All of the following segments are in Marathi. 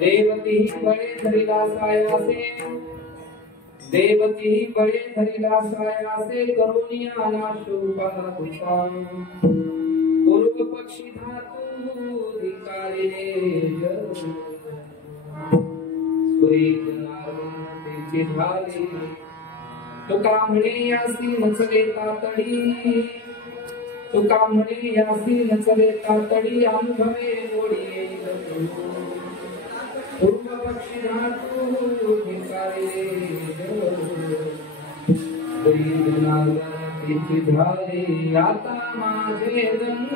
देवती बळे धरिला सायासे देवती बळे धरिला सायासे करुणिया नाशोपा कृपा पूर्व पक्षी धातु धिकारे सुरेख नारदीचे झाले तुका म्हणे यासी नचले तातडी तुका म्हणे यासी नचले तातडी अनुभवे ओढी पूर्व पक्षी धातु धिकारे सुरेख नारदीचे झाले आता माझे दंड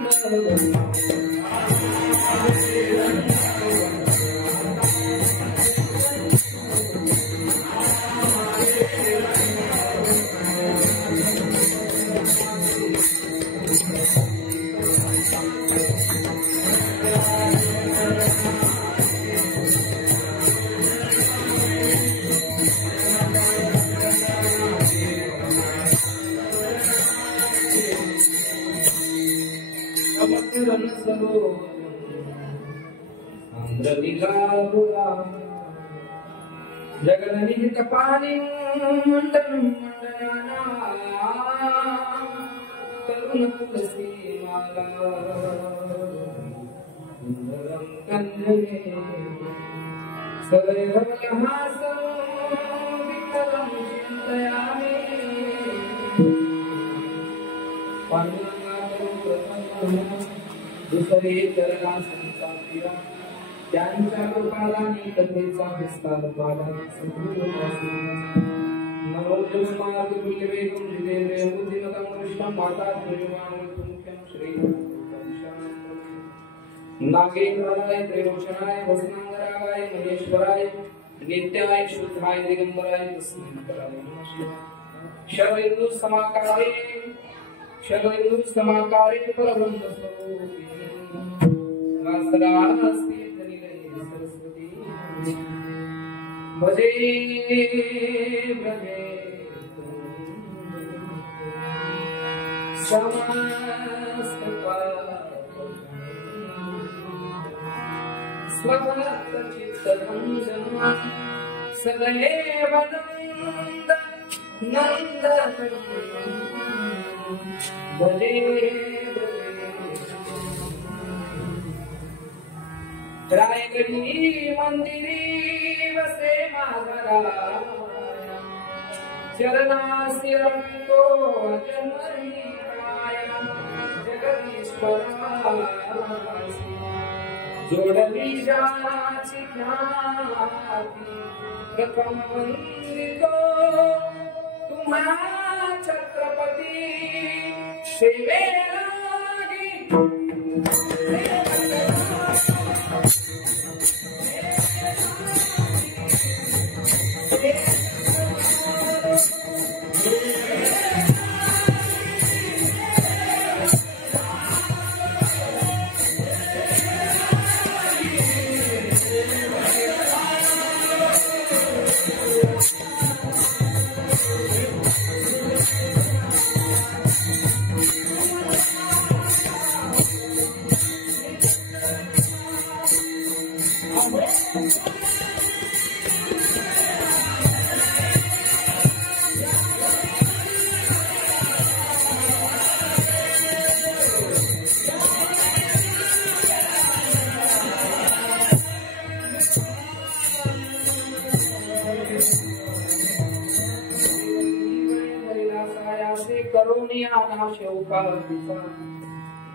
जगदनिज कपाली मंडल मंडलाना करुण तुलसी माला सुंदरम कंजने सदैव यहासं विकलम चिंतयामि दुसरे चरणा संतापिरा त्यांच्या कृपालानी कथेचा विस्तार पाला मनोजमार्ग तुल्यवेगम जितेंद्रिय बुद्धिमतं कृष्णं माता त्रिभुवनात्मकं श्री नागेंद्राय त्रिलोचनाय भस्मांगराय महेश्वराय नित्याय शुद्धाय दिगंबराय तस्मै शरवेन्दु समाकारे परब्रह्म स्वरूपी वासरास्ति सरस्वती भजे भजे समस्त स्वचित्तरंजन सदैव नंद नंद भजे रायगढ़ी मंदिरी वसे माधरा चरणासी रंगो जन्मरी काया जगदीश्वरासी जोड़ली जाची ख्याति प्रथम वंदितो तुम्हा छत्रपति सेवे लागी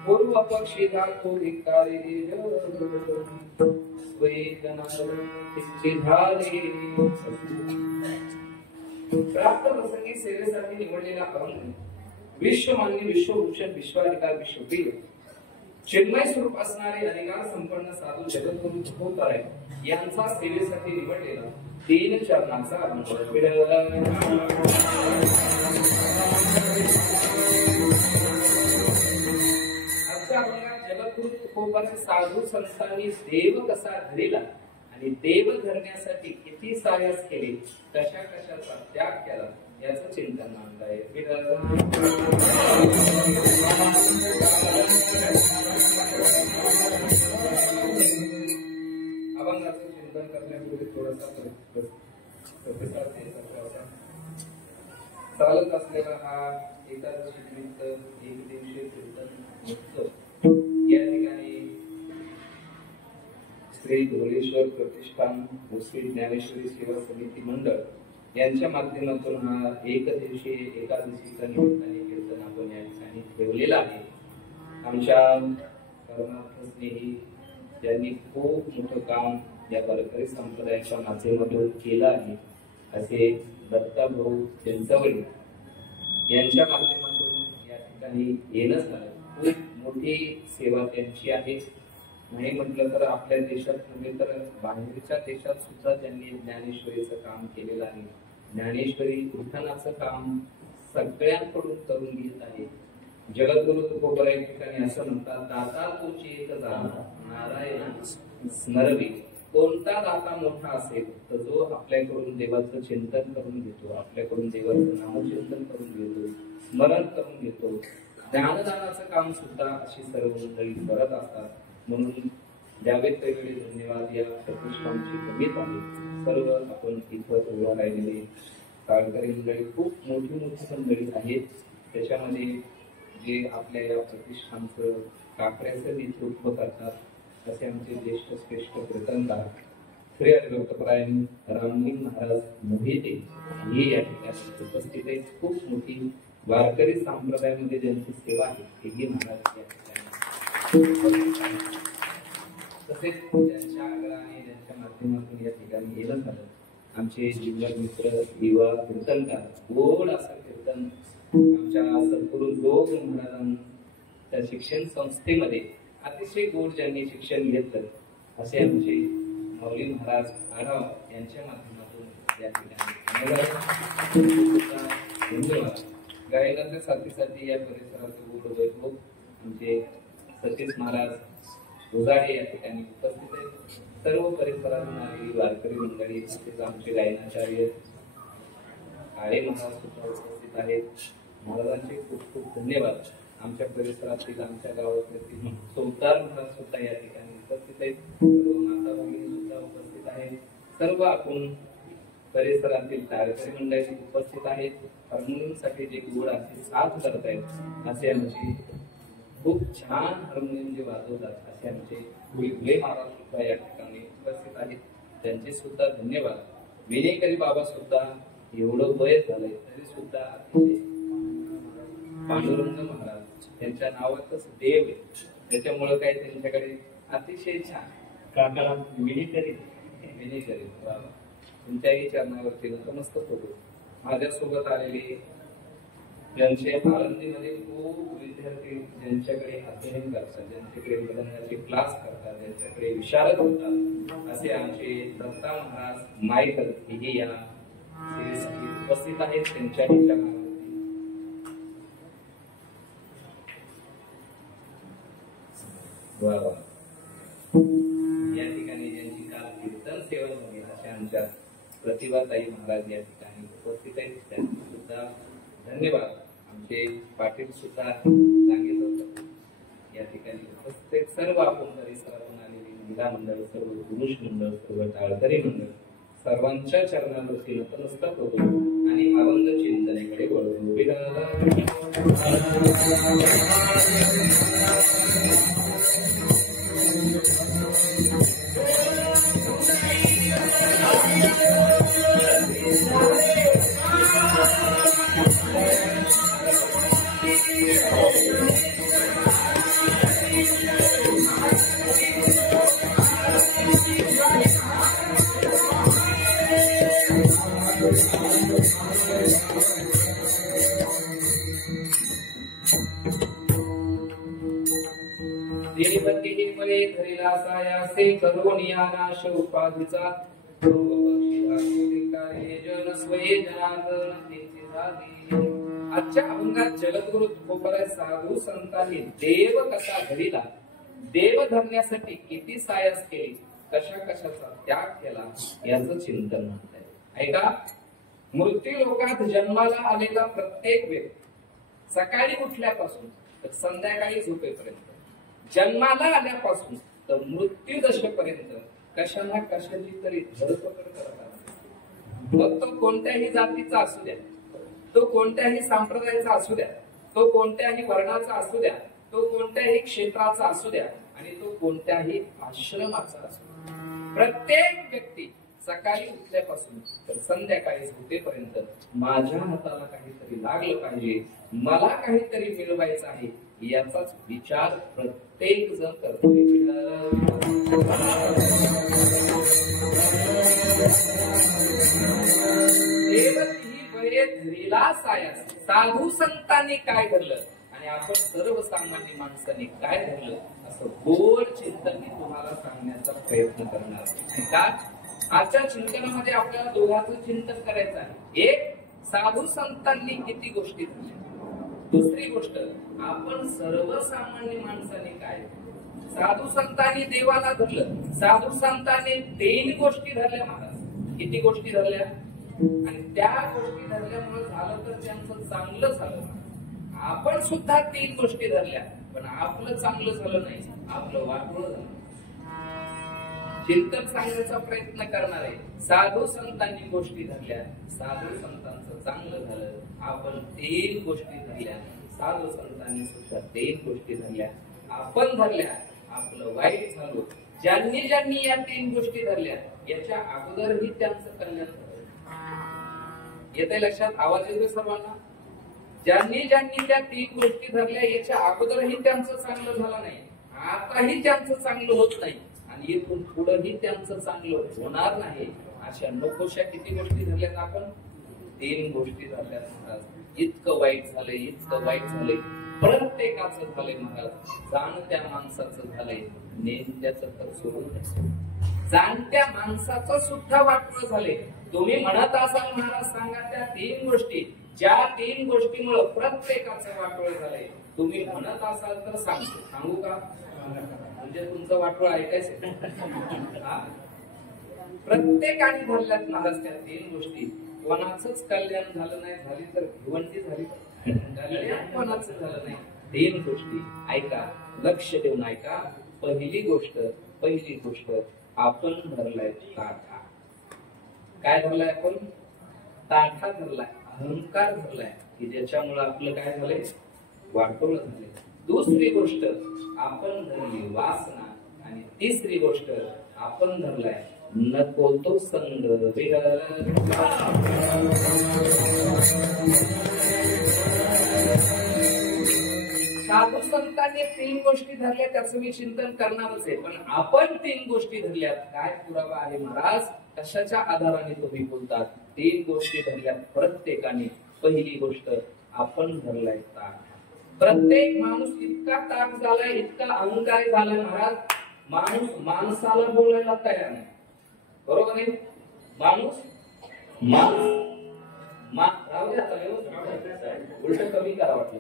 पूर्व पक्षी धातु धिक्कारे प्राप्त प्रसंगी सेवेसाठी निवडलेला अभंग विश्वमान्य विश्वभूषण विश्वाधिकार विश्वप्रिय चिन्मय स्वरूप असणारे अधिकार संपन्न साधू जगद्गुरु तुकोबाराय यांचा सेवेसाठी निवडलेला 3 चरणांचा अभंग जगद्गुरु तुकोबाराय साधू संस्थांनी देव कसा धरिला आणि देव धरण्यासाठी किती साऱ्यास केले कशा कशाचा त्याग केला याचं चिंतन मांडलंय अभंगाचं चिंतन करण्यापूर्वी थोडासा प्रतिसाद द्यायचा. चालत असलेला हा एकादशी निमित्त एक दिवशीय कीर्तन उत्सव या ठिकाणी श्री धोलेश्वर प्रतिष्ठान व श्री ज्ञानेश्वरी सेवा समिती मंडळ यांच्या माध्यमातून हा एक दिवशीय एकादशीचा निमित्ताने कीर्तन आपण या ठिकाणी ठेवलेला आहे. आमच्या परमार्थ स्नेही ज्यांनी खूप मोठं काम या वारकरी संप्रदायाच्या माध्यमातून केलं आहे असे दत्ता भाऊ चिंचवडे यांच्या माध्यमातून या ठिकाणी येणं झालं. खूप मोठी सेवा त्यांची आहे. नाही म्हटलं तर आपल्या देशात नव्हे तर बाहेरच्या देशात सुद्धा त्यांनी ज्ञानेश्वरीचं काम केलेलं आहे. ज्ञानेश्वरी उठाणाचं काम सगळ्यांकडून करून घेत आहे. जगद्गुरु तुकोबरा या ठिकाणी असं म्हणतात, दाता तुझी एक जाणा नारायण स्मरवी. कोणता दाता मोठा असेल तर जो आपल्याकडून देवाचं चिंतन करून घेतो, आपल्याकडून देवाचं नामचिंतन करून घेतो, स्मरण करून घेतो. ज्ञानदानाचं काम सुद्धा अशी सर्व मंडळी करत असतात. म्हणून द्यावेत वेगवेगळे धन्यवाद या प्रतिष्ठानची कमीत आहे. सर्व आपण इथं उभा राहिलेले काळकरी मंडळी खूप मोठी मोठी मंडळी आहेत. त्याच्यामध्ये जे आपल्या या प्रतिष्ठानचं काकड्याचं नेतृत्व करतात असे आमचे ज्येष्ठ श्रेष्ठ कीर्तनकार श्री हरिभक्तपरायण रामलिंग महाराज मोहिते हे या ठिकाणी उपस्थित आहेत. खूप मोठी वारकरी संप्रदायामध्ये ज्यांची सेवा आहे हेही महाराज या ठिकाणी, तसेच त्यांच्या आग्रहाने त्यांच्या माध्यमातून या ठिकाणी येणं झालं. आमचे जीवन मित्र युवा कीर्तनकार गोड असं कीर्तन आमच्या सद्गुरु जोग महाराजांच्या शिक्षण संस्थेमध्ये अतिशय गोड ज्यांनी शिक्षण घेतलं असे आमचे मौली महाराज आढाव यांच्या माध्यमातून या ठिकाणी धन्यवाद. गायनाच्या साथीसाठी या परिसराचे गोड वैभव आमचे सतीश महाराज उजाडे या ठिकाणी उपस्थित आहेत. सर्व परिसरातून आलेली वारकरी मंडळी तसेच आमचे गायनाचार्य आळे महाराज सुद्धा उपस्थित आहेत. महाराजांचे खूप खूप धन्यवाद. आमच्या परिसरातील आमच्या गावातील चौदार महाराज सुद्धा या ठिकाणी उपस्थित आहेत. सर्व माता भगिनी सुद्धा उपस्थित आहेत. सर्व आपण परिसरातील कार्यकारी मंडळी उपस्थित आहेत. हार्मोनियमसाठी जे गोड असे साथ करत आहेत असे आमचे खूप छान हार्मोनियम जे वाजवतात असे आमचे फुले महाराज सुद्धा या ठिकाणी उपस्थित आहेत. त्यांचे सुद्धा धन्यवाद. विनेकरी बाबा सुद्धा एवढं वय झालंय तरी सुद्धा पांडुरंग महाराज त्यांच्या नावातच देव आहे. त्याच्यामुळे काय त्यांच्याकडे अतिशय छान काकाला विनेकरी बाबा तुमच्याही चरणावरती नतमस्तक होतो. माझ्यासोबत आलेले ज्यांचे आनंदीमध्ये खूप विद्यार्थी ज्यांच्याकडे अध्ययन करतात, ज्यांच्याकडे मदनाचे क्लास करतात, ज्यांच्याकडे विशारद होतात असे आमचे दत्ता महाराज मायकर हे या उपस्थित आहेत. त्यांच्याही चरणावरती या ठिकाणी ज्यांची काल कीर्तन सेवा झाली अशा आमच्या प्रतिभाताई महाराज या ठिकाणी उपस्थित आहेत. त्यांचे सुद्धा धन्यवाद. आमचे पाटील सुद्धा सांगितलं या ठिकाणी उपस्थित सर्व आपण परिसरातून आलेली महिला मंडळ, सर्व पुरुष मंडळ, सर्व टाळकरी मंडळ सर्वांच्या चरणावरती नतमस्तक होतो आणि आनंद चिंतनेकडे वळतो. धरिलासायासे करोनिया नाश उपाधीचा आजच्या अभंगात जगद्गुरु तुकोबराय साधू संतांनी देव कसा घडीला, देव धरण्यासाठी किती सायस केली, कशा कशाचा त्याग केला याचं चिंतन म्हणताय. ऐका, मृत्यू लोकात जन्माला आलेला प्रत्येक व्यक्ती सकाळी उठल्यापासून तर संध्याकाळी झोपेपर्यंत, जन्माला आल्यापासून तर मृत्यू दशेपर्यंत कशाला कशाची तरी धरपकड करतात. मग तो कोणत्याही जातीचा असू द्या, तो कोणत्याही संप्रदायाचा असू द्या, तो कोणत्याही वर्णाचा असू द्या, तो कोणत्याही क्षेत्राचा असू द्या आणि तो कोणत्याही आश्रमाचा असू द्या, प्रत्येक व्यक्ती सकाळी उठल्यापासून तर संध्याकाळी झोपेपर्यंत माझ्या हाताला काहीतरी लागलं पाहिजे, मला काहीतरी मिळवायचं आहे याचाच विचार प्रत्येक जण करतोय. साधू संतांनी काय धरलं आणि आपण सर्वसामान्य माणसांनी काय धरलं असं गोड चिंतन मी तुम्हाला सांगण्याचा प्रयत्न करणार. का आजच्या चिंतनामध्ये आपल्याला दोघांचं चिंतन करायचं आहे. एक, साधू संतांनी किती गोष्टी धरल्या. दुसरी गोष्ट, आपण सर्वसामान्य माणसाने काय. साधू संतांनी देवाला धरलं, साधू संतांनी 3 गोष्टी धरल्या महाराज. किती गोष्टी धरल्या आणि त्या गोष्टी धरल्यामुळे झालं तर त्यांचं चांगलं झालं. आपण सुद्धा 3 गोष्टी धरल्या पण आपलं चांगलं झालं नाही, आपलं वाटोळं झालं. चिंतन सांगण्याचा प्रयत्न करणार आहे. साधू संतांनी गोष्टी धरल्या, साधू संतांचं चांगलं झालं. आपण 3 गोष्टी धरल्या, साधू संतांनी सुद्धा 3 गोष्टी धरल्या, आपण धरल्या, आपलं वाईट झालं. ज्यांनी ज्यांनी या 3 गोष्टी धरल्या याच्या अगोदरही त्यांचं कल्याण झालं. येते लक्षात? आवाज येतो सर्वांना? ज्यांनी ज्यांनी त्या 3 गोष्टी धरल्या याच्या अगोदरही त्यांचं चांगलं झालं नाही, आताही त्यांचं चांगलं होत नाही आणि इथून पुढेही त्यांचं चांगलं होणार नाही. अशा नकोशा किती गोष्टी धरल्यात आपण? 3 गोष्टी धरल्यात महाराज. इतकं वाईट झालंय, इतकं वाईट झालंय, प्रत्येकाचं झालंय महाराज. जाणत्या माणसाचं झालंय, नेमक्याचं तर सोडून नाही. जाणत्या माणसाचं सुद्धा वाटलं झालंय. तुम्ही म्हणत असाल महाराज सांगा त्या 3 गोष्टी, ज्या 3 गोष्टीमुळे प्रत्येकाचं वाटोळ झालंय. तुम्ही म्हणत असाल तर सांगू का? म्हणजे तुमचं वाटोळ ऐकायचं. प्रत्येकाने धरल्यात महाराज त्या 3 गोष्टी. कोणाचंच कल्याण झालं नाही, झाली तर भिवंडी झाली, कल्याण कोणाचं झालं नाही. 3 गोष्टी ऐका, लक्ष देऊन ऐका. पहिली गोष्ट आपण धरलाय ताठा. काय धरलाय आपण? ताठा धरलाय, अहंकार धरलाय की ज्याच्यामुळे आपलं काय झालंय? वाटोळं झालंय. दुसरी गोष्ट आपण धरली वासना आणि तिसरी गोष्ट आपण धरलाय नको तो संग. साधू संतांनी 3 गोष्टी धरल्या त्याचं मी चिंतन करणारच आहे, पण आपण 3 गोष्टी धरल्यात. काय पुरावा आहे महाराज? कशाच्या आधाराने तुम्ही बोलतात? 3 गोष्टी धरल्यात प्रत्येकाने. पहिली गोष्ट आपण धरलाय ताठ. प्रत्येक माणूस इतका ताठ झालाय, इतका अहंकारी झालाय महाराज, माणूस माणसाला बोलायला तयार नाही. बरोबर आहे? माणूस राहू द्या, उलट कमी करा वाटलं.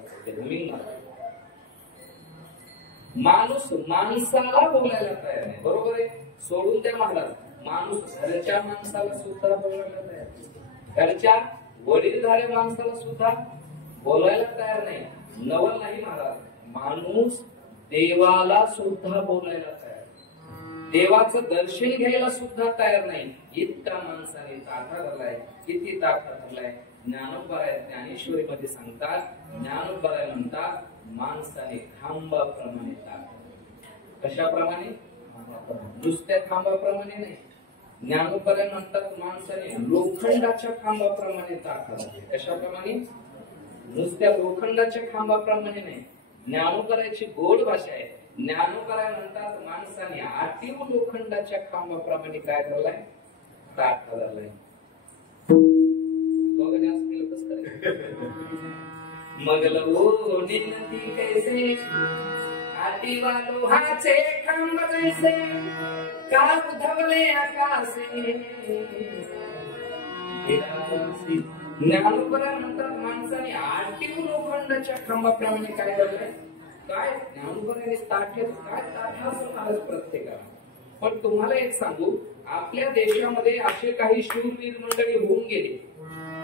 माणूस माणसाला बोलायला तयार नाही. बरोबर आहे? सोडून द्या महाराज, माणूस घरच्या माणसाला सुद्धा बोलायला तयार नाही. घरच्या वडीलधाऱ्या माणसाला सुद्धा बोलायला तयार नाही. नवल नाही महाराज, माणूस देवाला सुद्धा बोलायला तयार, देवाचं दर्शन घ्यायला सुद्धा तयार नाही. इतका माणसाने ताठा धरलाय. किती ताठा धरलाय? ज्ञानोबराय ज्ञानेश्वरी मध्ये सांगतात, ज्ञानोबराय म्हणतात माणसाने खांबाप्रमाणे ताठ. कशाप्रमाणे? नुसत्या खांबाप्रमाणे नाही. ज्ञानोबराय म्हणतात माणसाने लोखंडाच्या खांबाप्रमाणे ताठ धरलाय. कशाप्रमाणे? नुसत्या लोखंडाच्या खांबाप्रमाणे नाही. ज्ञानोबरायची गोड भाषा आहे. ज्ञानोबराय म्हणतात माणसाने आठीव लोखंडाच्या खांबाप्रमाणे काय धरलाय? ताठ धरलाय. मगलो निनती कैसे आदिवा लोहाचे खांब जैसे का उधवले आकाशे. ज्ञानोबराय म्हणतात माणसाने आठीव लोखंडाच्या खांबाप्रमाणे काय धरलंय? काय ज्ञानोबराय ताठ्यात काय ताठा असणार प्रत्येकाला. पण तुम्हाला एक सांगू, आपल्या देशामध्ये असे काही शूरवीर मंडळी होऊन गेले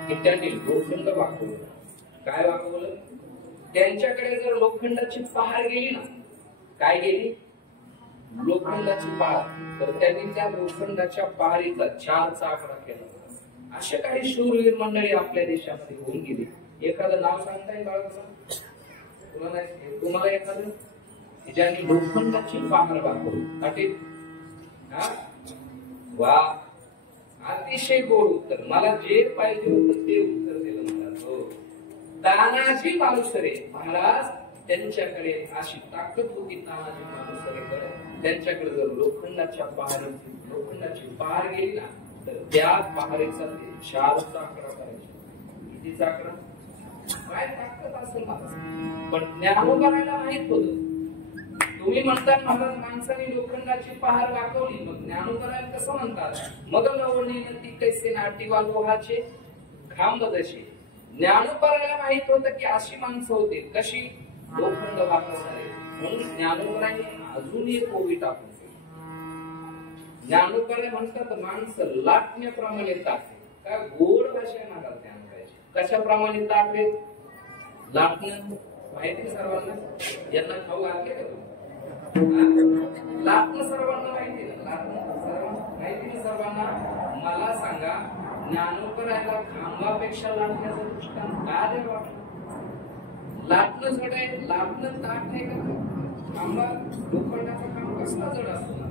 की त्यांनी लोखंड वापरलं. काय वापरलं? त्यांच्याकडे जर लोखंडाची पहार गेली ना, काय गेली? लोखंडाची पार, तर त्यांनी त्या लोखंडाच्या पारीचा 4चा आकडा केला. असे काही शूरवीर मंडळी आपल्या देशामध्ये होऊन गेली. एखादं नाव सांगता येईल बाळासाहेब? तुम्हाला एखादं ज्यांनी लोखंडाची पार वापरली? वा, अतिशय गोड उत्तर. मला जे पाहिजे होतं ते उत्तर दिलं मला. हो, तानाजी मालुसरे महाराज, त्यांच्याकडे अशी ताकद होती तानाजी मालुसरेकडे. त्यांच्याकडे जर लोखंडाची पहार गेली ना, तर त्या पहारेचा 4चा आकडा करायचा. कितीचा आकडा? काय ताकद असेल मला. पण ज्ञानोबाला माहित होत. तुम्ही म्हणतात महाराज माणसाने लोखंडाची पहार वाकवली, मग ज्ञानोबाला कसं म्हणतात? मग लवणी ती कैसे नाटिवा लोहाचे खांब जशी. ज्ञानोबाला माहित होतं की अशी माणसं होते, कशी? लोखंड वापरणारे. म्हणून ज्ञानोबाने अजून एक ओवी टाकून ज्ञानोबाला म्हणतात माणसं लाटण्याप्रमाणे ताटे. काय गोड भाषा नका ज्ञानोबाची. कशाप्रमाणे ताटे? लाटणं माहिती सर्वांना? यांना खाऊ घातले का? लाटणं सर्वांना माहिती ना? लाटणं माहिती ना सर्वांना? मला सांगा, ज्ञानोबाला खांबापेक्षा लाटण्याचं दृष्टांत का द्यावा? लाटणं जड आहे, लाटणं ताट आहे का? खांबा लोखंडाचा खांब कसला जड असतो ना?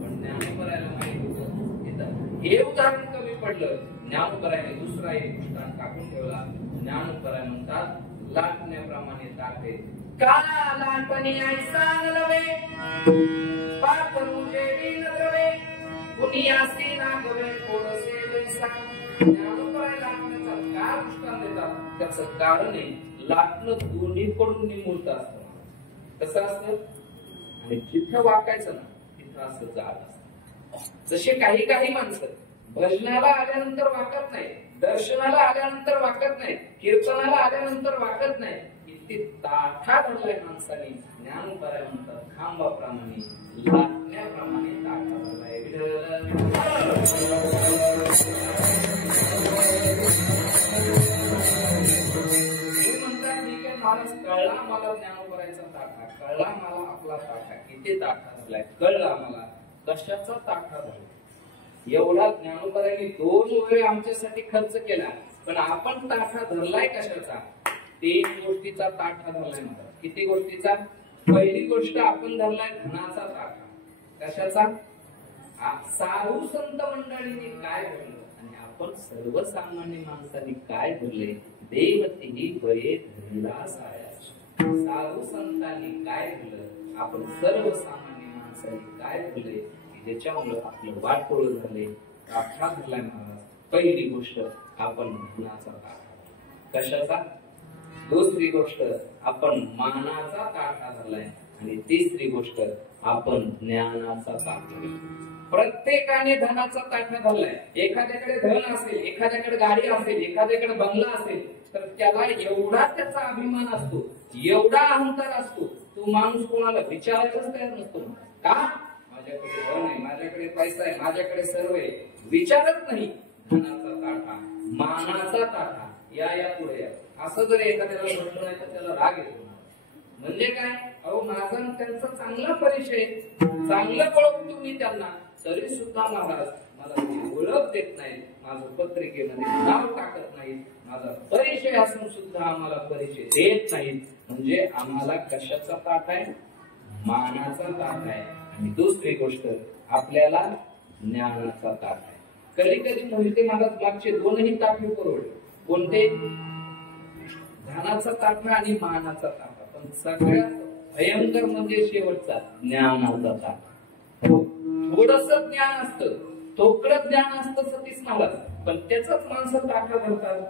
पण ज्ञानोबाला माहित होतं. हे उदाहरण कमी पडलं. ज्ञानोबाने दुसरा एक दृष्टांत टाकून ठेवला. ज्ञानोबा म्हणतात लाटण्याप्रमाणे ताटे. का लाटणे ऐसा नवे पातरू जेवी नवे पुनियासी नागवे थोडसे वैसा. ज्ञानोबाला लाटण्याचा का दृष्टांत देतात? त्याचं कारण आहे, लाटणं दोन्हीकडून निमुळत असतं. कसं असतं? आणि जिथं वाकायचं ना, तिथं असं जात असतं. जसे काही माणसं भजनाला आल्यानंतर वाकत नाही, दर्शनाला आल्यानंतर वाकत नाही, कीर्तनाला आल्यानंतर वाकत नाही. इतकी ताठा धरलाय माणसाने. ज्ञानोबा म्हणतात खांबाप्रमाणे लाटण्याप्रमाणे ताठा धरलाय. कळला मला ज्ञानोबाचा ताठा, कळला मला आपला ताठा किती ताठा धरलाय, कळला मला कशाचा ताठा धरला. एवढा ज्ञानोबाने 2 वेळ आमच्यासाठी खर्च केला, पण आपण ताठा धरलाय कशाचा? 3 गोष्टीचा ताठा धरलाय. मला किती गोष्टीचा? पहिली गोष्ट आपण धरलाय धनाचा ताठा. कशाचा? साधू संत मंडळींनी काय धरलं आणि आपण सर्वसामान्य माणसांनी काय धरले? देवतेही बरे धरला साया. साधू संतांनी काय धरलं, आपण सर्वसामान्य माणसांनी काय धरले, ज्याच्यामुळे आपलं वाटोळ झाले, ताठा धरलाय महाराज. पहिली गोष्ट आपण धनाचा ताठा. कशाचा? दुसरी गोष्ट आपण मानाचा ताठा धरलाय आणि तिसरी गोष्ट आपण ज्ञानाचा ताठा. प्रत्येकाने धनाचा ताठा धरलाय. एखाद्याकडे धन असेल, एखाद्याकडे गाडी असेल, एखाद्याकडे बंगला असेल, तर त्याला एवढा त्याचा अभिमान असतो, एवढा अहंकार असतो, तो माणूस कोणाला विचारायलाच तयार नसतो. का? माझ्याकडे धन आहे, माझ्याकडे पैसा आहे, माझ्याकडे सर्व आहे, विचारत नाही. धनाचा ताठा, मानाचा ताठा, या पुढे असं जर एखाद्याला म्हटलं नाही तर त्याला राग येतो. म्हणजे काय? अहो माझा त्यांचा चांगला परिचय, चांगलं ओळखतो मी त्यांना, तरी सुद्धा महाराज मला ओळख देत नाही, माझं पत्रिकेमध्ये नाव टाकत नाही, माझा परिचय असून सुद्धा आम्हाला परिचय देत नाहीत. म्हणजे आम्हाला कशाचा ताठ आहे? मानाचा ताठ आहे. आणि दुसरी गोष्ट आपल्याला ज्ञानाचा ताठ आहे. कधी कधी मोहिते महाराज मागचे 2ही ताठ परवडले. कोणते? धनाचा ताठा आणि मानाचा ताठा. पण सगळ्यात भयंकर म्हणजे शेवटचा ज्ञानाचा ताठा. थोडस ज्ञान असतं, थोकडं ज्ञान असतं सतीश महाराज, पण त्याच माणसं ताठा धरतात.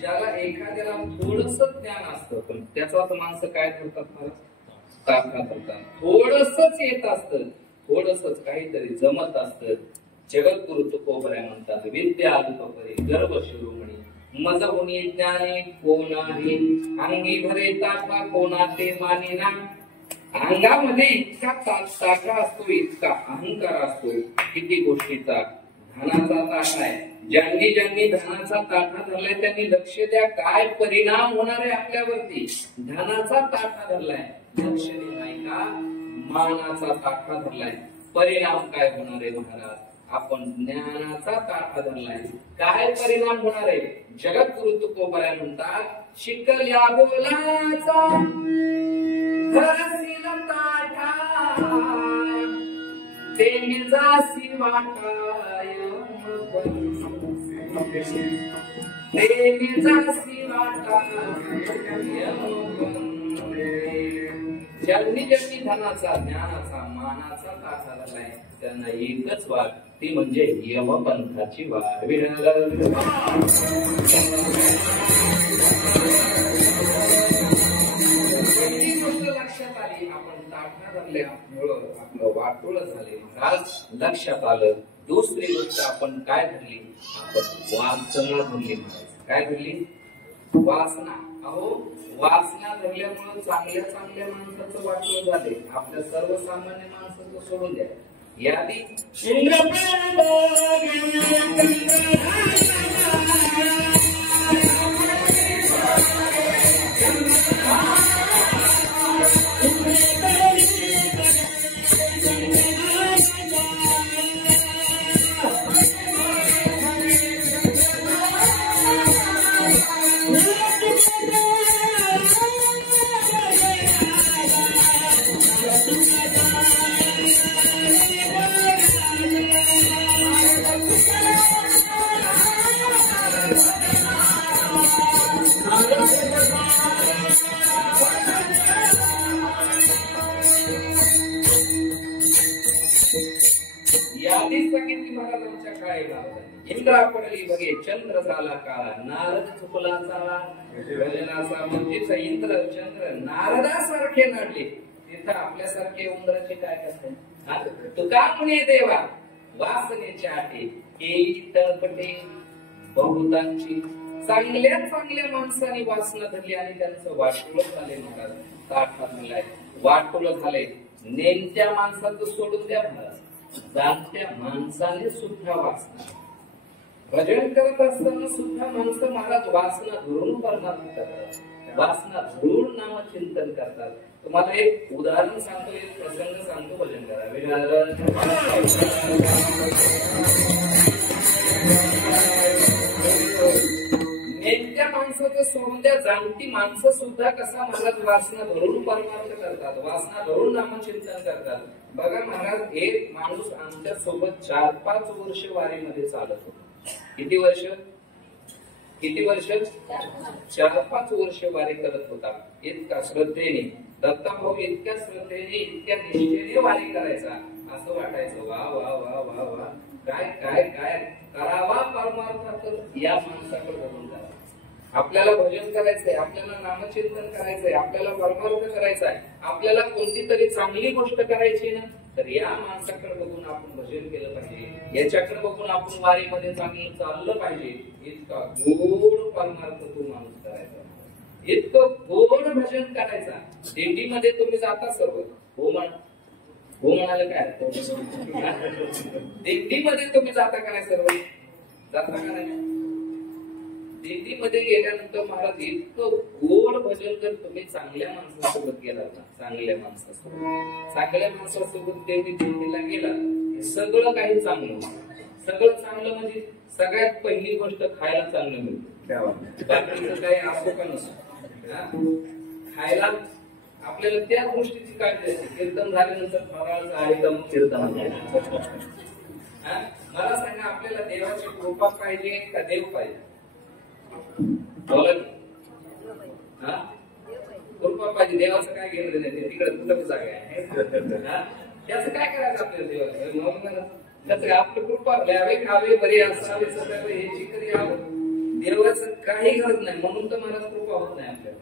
ज्याला एखाद्याला थोडस ज्ञान असतं पण त्याचाच माणसं काय करतात मला ताका करतात. थोडसच येत असतं, थोडसच काहीतरी जमत असतं. जगद्गुरु तुकोबऱ्या म्हणतात विद्या अल्पपरी गर्भ शिरोमणी मज होणी ज्ञाने कोणाही अंगी भरे ताका कोणाते मानिना. अंगामध्ये इतका ताका असतो, इतका अहंकार असतो, किती गोष्टीचा. धनाचा ताठा आहे, ज्यांनी ज्यांनी धनाचा ताठा धरलाय त्यांनी लक्ष द्या काय परिणाम होणार आहे आपल्यावरती. धनाचा ताठा धरलाय, लक्ष दे नाही का. मानाचा ताठा धरलाय, परिणाम काय होणार आहे महाराज. आपण ज्ञानाचा ताठा धरलाय, काय परिणाम होणार आहे. जगद्गुरु तुकोबऱ्या म्हणतात शिकल्या बोलाचा धरशील ताठा ते जासी वाटाय ते जासी वाटाय. ज्यांनी ज्यांनी धनाचा ज्ञानाचा मानाचा ताठा धरलाय त्यांना एकच वाट, ती म्हणजे यमपंथाची वाट. लक्षात आली आपण ताठा धरल्यामुळं आपलं वाटोळ झाले महाराज. लक्षात आलं. दुसरी गोष्ट आपण काय धरली, आपण वासना धरली महाराज. काय धरली, वासना. अहो वासना धरल्यामुळे चांगल्या चांगल्या माणसाचं वाटोळ झाले, आपल्या सर्वसामान्य माणसाचं सोडून द्या. यादी महाराजांच्या काळी इंद्रा पडली बघे चंद्र झाला काळा. नारद चुकला चाला गगनाचा म्हणजेच इंद्र चंद्र नारदासारखे नडले. तिथं आपल्यासारखे उंदराचे काय करतात. तुका म्हणे देवा वासनेच्या आटे येई तळपटे बहुतांची. चांगल्या चांगल्या माणसाने वासना धरली आणि त्यांचं वाटोळ झाले महाराज. ताठा झालाय, वाटोळ झाले. नेमत्या माणसाचं सोडून द्या महाराज, जाणत्या माणसाने सुद्धा वासना. भजन करत असताना सुद्धा माणसं महाराज वासना धरून परमार्थ करतात, वासना धरून नामचिंतन करतात. तुम्हाला एक उदाहरण सांगतो, एक प्रसंग सांगतो, भजन करावे. नेमत्या माणसाचं सोडून द्या, जाणती माणसं सुद्धा कसा महाराज वासना धरून परमार्थ करतात, वासना धरून नामचिंतन करतात. बघा महाराज, एक माणूस आमच्या सोबत 4-5 वर्ष वारीमध्ये चालत होता. किती वर्ष? 4-5 वर्ष वारी करत होता. इतका श्रद्धेने दत्ताभाऊ, इतक्या श्रद्धेने इतक्या निष्ठेने वारी करायचा. असं वाटायचं वा वा वा वा वा, काय काय काय करावा परमार्थ, तर या माणसाकडे बघून करा. आपल्याला भजन करायचंय, आपल्याला नामचिंतन करायचंय, आपल्याला परमार्थ करायचा आहे, आपल्याला कोणती तरी चांगली गोष्ट करायची ना, तर या माणसाकडे बघून आपण भजन केलं पाहिजे, याच्याकडे बघून आपण वारीमध्ये चांगलं चाललं पाहिजे. इतका गोड परमार्थ तो माणूस करायचा, इतकं गोड भजन करायचा. दिंडीमध्ये तुम्ही जाता सर्व हो म्हण, हो म्हणाले काय दिंडीमध्ये तुम्ही जाता का नाही, सर्व जाता का नाही. दिंडीमध्ये गेल्यानंतर महाराज इतकं गोड भजन जर तुम्ही चांगल्या माणसासोबत गेलात ना, चांगल्या माणसासोबत दिंडीला गेला, सगळं काही चांगलं, सगळं चांगलं म्हणजे सगळ्यात पहिली गोष्ट खायला चांगलं मिळतं. बाकीचं काही असो का नसो, खायला आपल्याला त्या गोष्टीची काळजी असते. कीर्तन झाल्यानंतर फराळाचं आहे मग कीर्तन. मला सांगा, आपल्याला देवाची कृपा पाहिजे का देव पाहिजे? बोला कृपा पाहिजे. देवाचं काय घेणं नाही, तिकडे कुठं जागा आहे, त्याचं काय करायचं आपल्याला? देवाला त्याचं आपली कृपा द्यावे, खावे, बरे असावे, सगळं हे करी यावं. देवाचं काही गरज नाही, म्हणून तर मला कृपा होत नाही आपल्याला.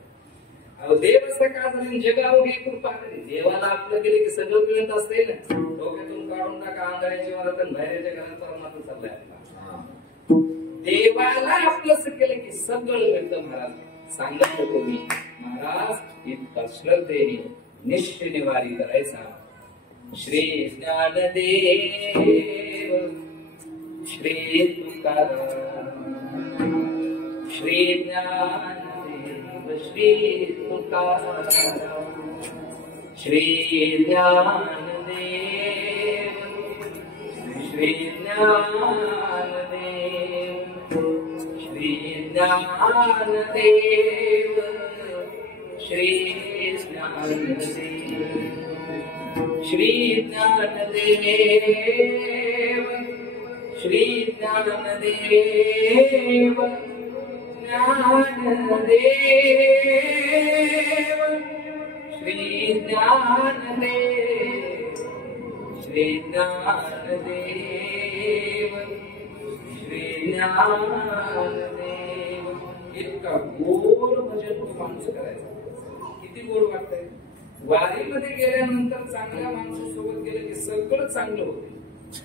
देव असं का झाली, जगावर ही कृपा करी. देवाला आपलं गेले की सगळं मिळत असते ना. डोक्यातून काढून टाका आंधळ्याच्या मला तर बाहेरच्या घरात परमात्मा चाललाय आपला. देवाला आपलं केलं की सगळं मिळतं. महाराज सांगत होतो मी, महाराज इतका श्रद्धेने निष्ठेने वारी करायचा. श्री ज्ञानदेव श्री तुकाराम, श्री ज्ञानदेव श्री तुकाराम, श्री ज्ञानदेव श्री ज्ञानदेव श्री ज्ञानदेव श्री ज्ञानदेव श्री ज्ञानदेव श्री ज्ञानदेव ज्ञानदेव श्री ज्ञानदेव श्री ज्ञानदेव श्री ज्ञानदेव. इतका गोड भजन माणूस करायचा. किती गोड वाटतंय. वारीमध्ये गेल्यानंतर चांगल्या माणसासोबत गेलं की सगळं चांगलं होते.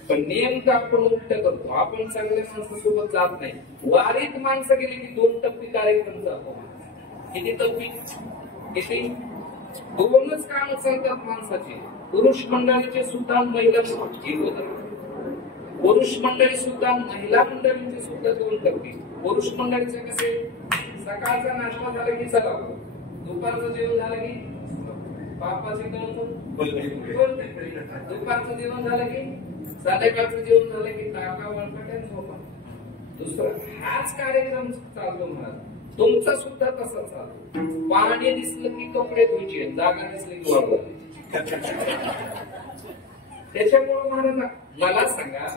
पण नेमकं आपण उलट करतो, आपण चांगल्या माणसासोबत जात नाही. वारीत माणसं गेली की 2 टप्पी कार्यक्रम जातो. किती टप्पी? किती? 2च काम चालतात माणसाची. पुरुष मंडळीचे सुद्धा, महिला पुरुष मंडळी सुद्धा, महिला मंडळीचे सुद्धा 2 टप्पे. पुरुष मंडळीचे कसे, सकाळचा नाश्ता झाला की चला, दुपारचं जेवण झालं की बापाचे दुपारचं जेवण झालं की संध्याकाळचं जेवण झालं की टाका वळकट्या झोपा. दुसरं हाच कार्यक्रम चालतो. महाराज तुमचा सुद्धा तसा चालतो. पाणी दिसलं की कपडे धुवायचे, जागा दिसली की वाढवायची. त्याच्यामुळे महाराज मला सांगा,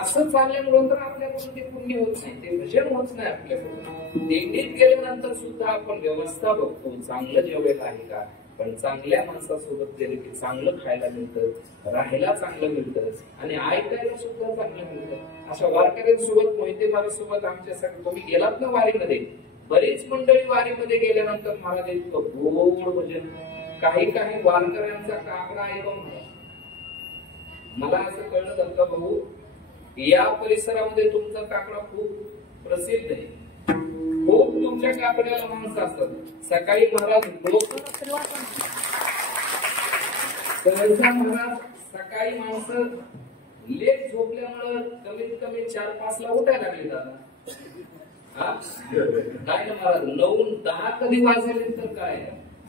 असं चालल्यामुळे तर आपल्याकडून ते पुण्य होत नाही, ते भजन होत नाही आपल्याकडून. दिंडीत गेल्यानंतर सुद्धा आपण व्यवस्था बघतो, चांगलं जेवण आहे का. पण चांगल्या माणसासोबत गेले की चांगलं खायला मिळतं, राहायला चांगलं मिळतं आणि ऐकायला सुद्धा चांगलं मिळतं. अशा वारकऱ्यांसोबत, मोहिते महाराजसोबत आमच्यासाठी तुम्ही गेलात ना वारीमध्ये, बरीच मंडळी वारीमध्ये गेल्यानंतर महाराज इतकं गोड भजन. काही काही वारकऱ्यांचा काकडा ऐकून मला असं कळलं जातं, भाऊ या परिसरामध्ये तुमचा काकडा खूप प्रसिद्ध आहे, खूप तुमच्या काकड्याला माणसं असतात. सकाळी महाराज सहसा महाराज सकाळी माणसं लेट झोपल्यामुळं कमीत कमी 4-5 ला उठायला लागले दादा. काय ना महाराज 9-10 कधी वाजले तर काय.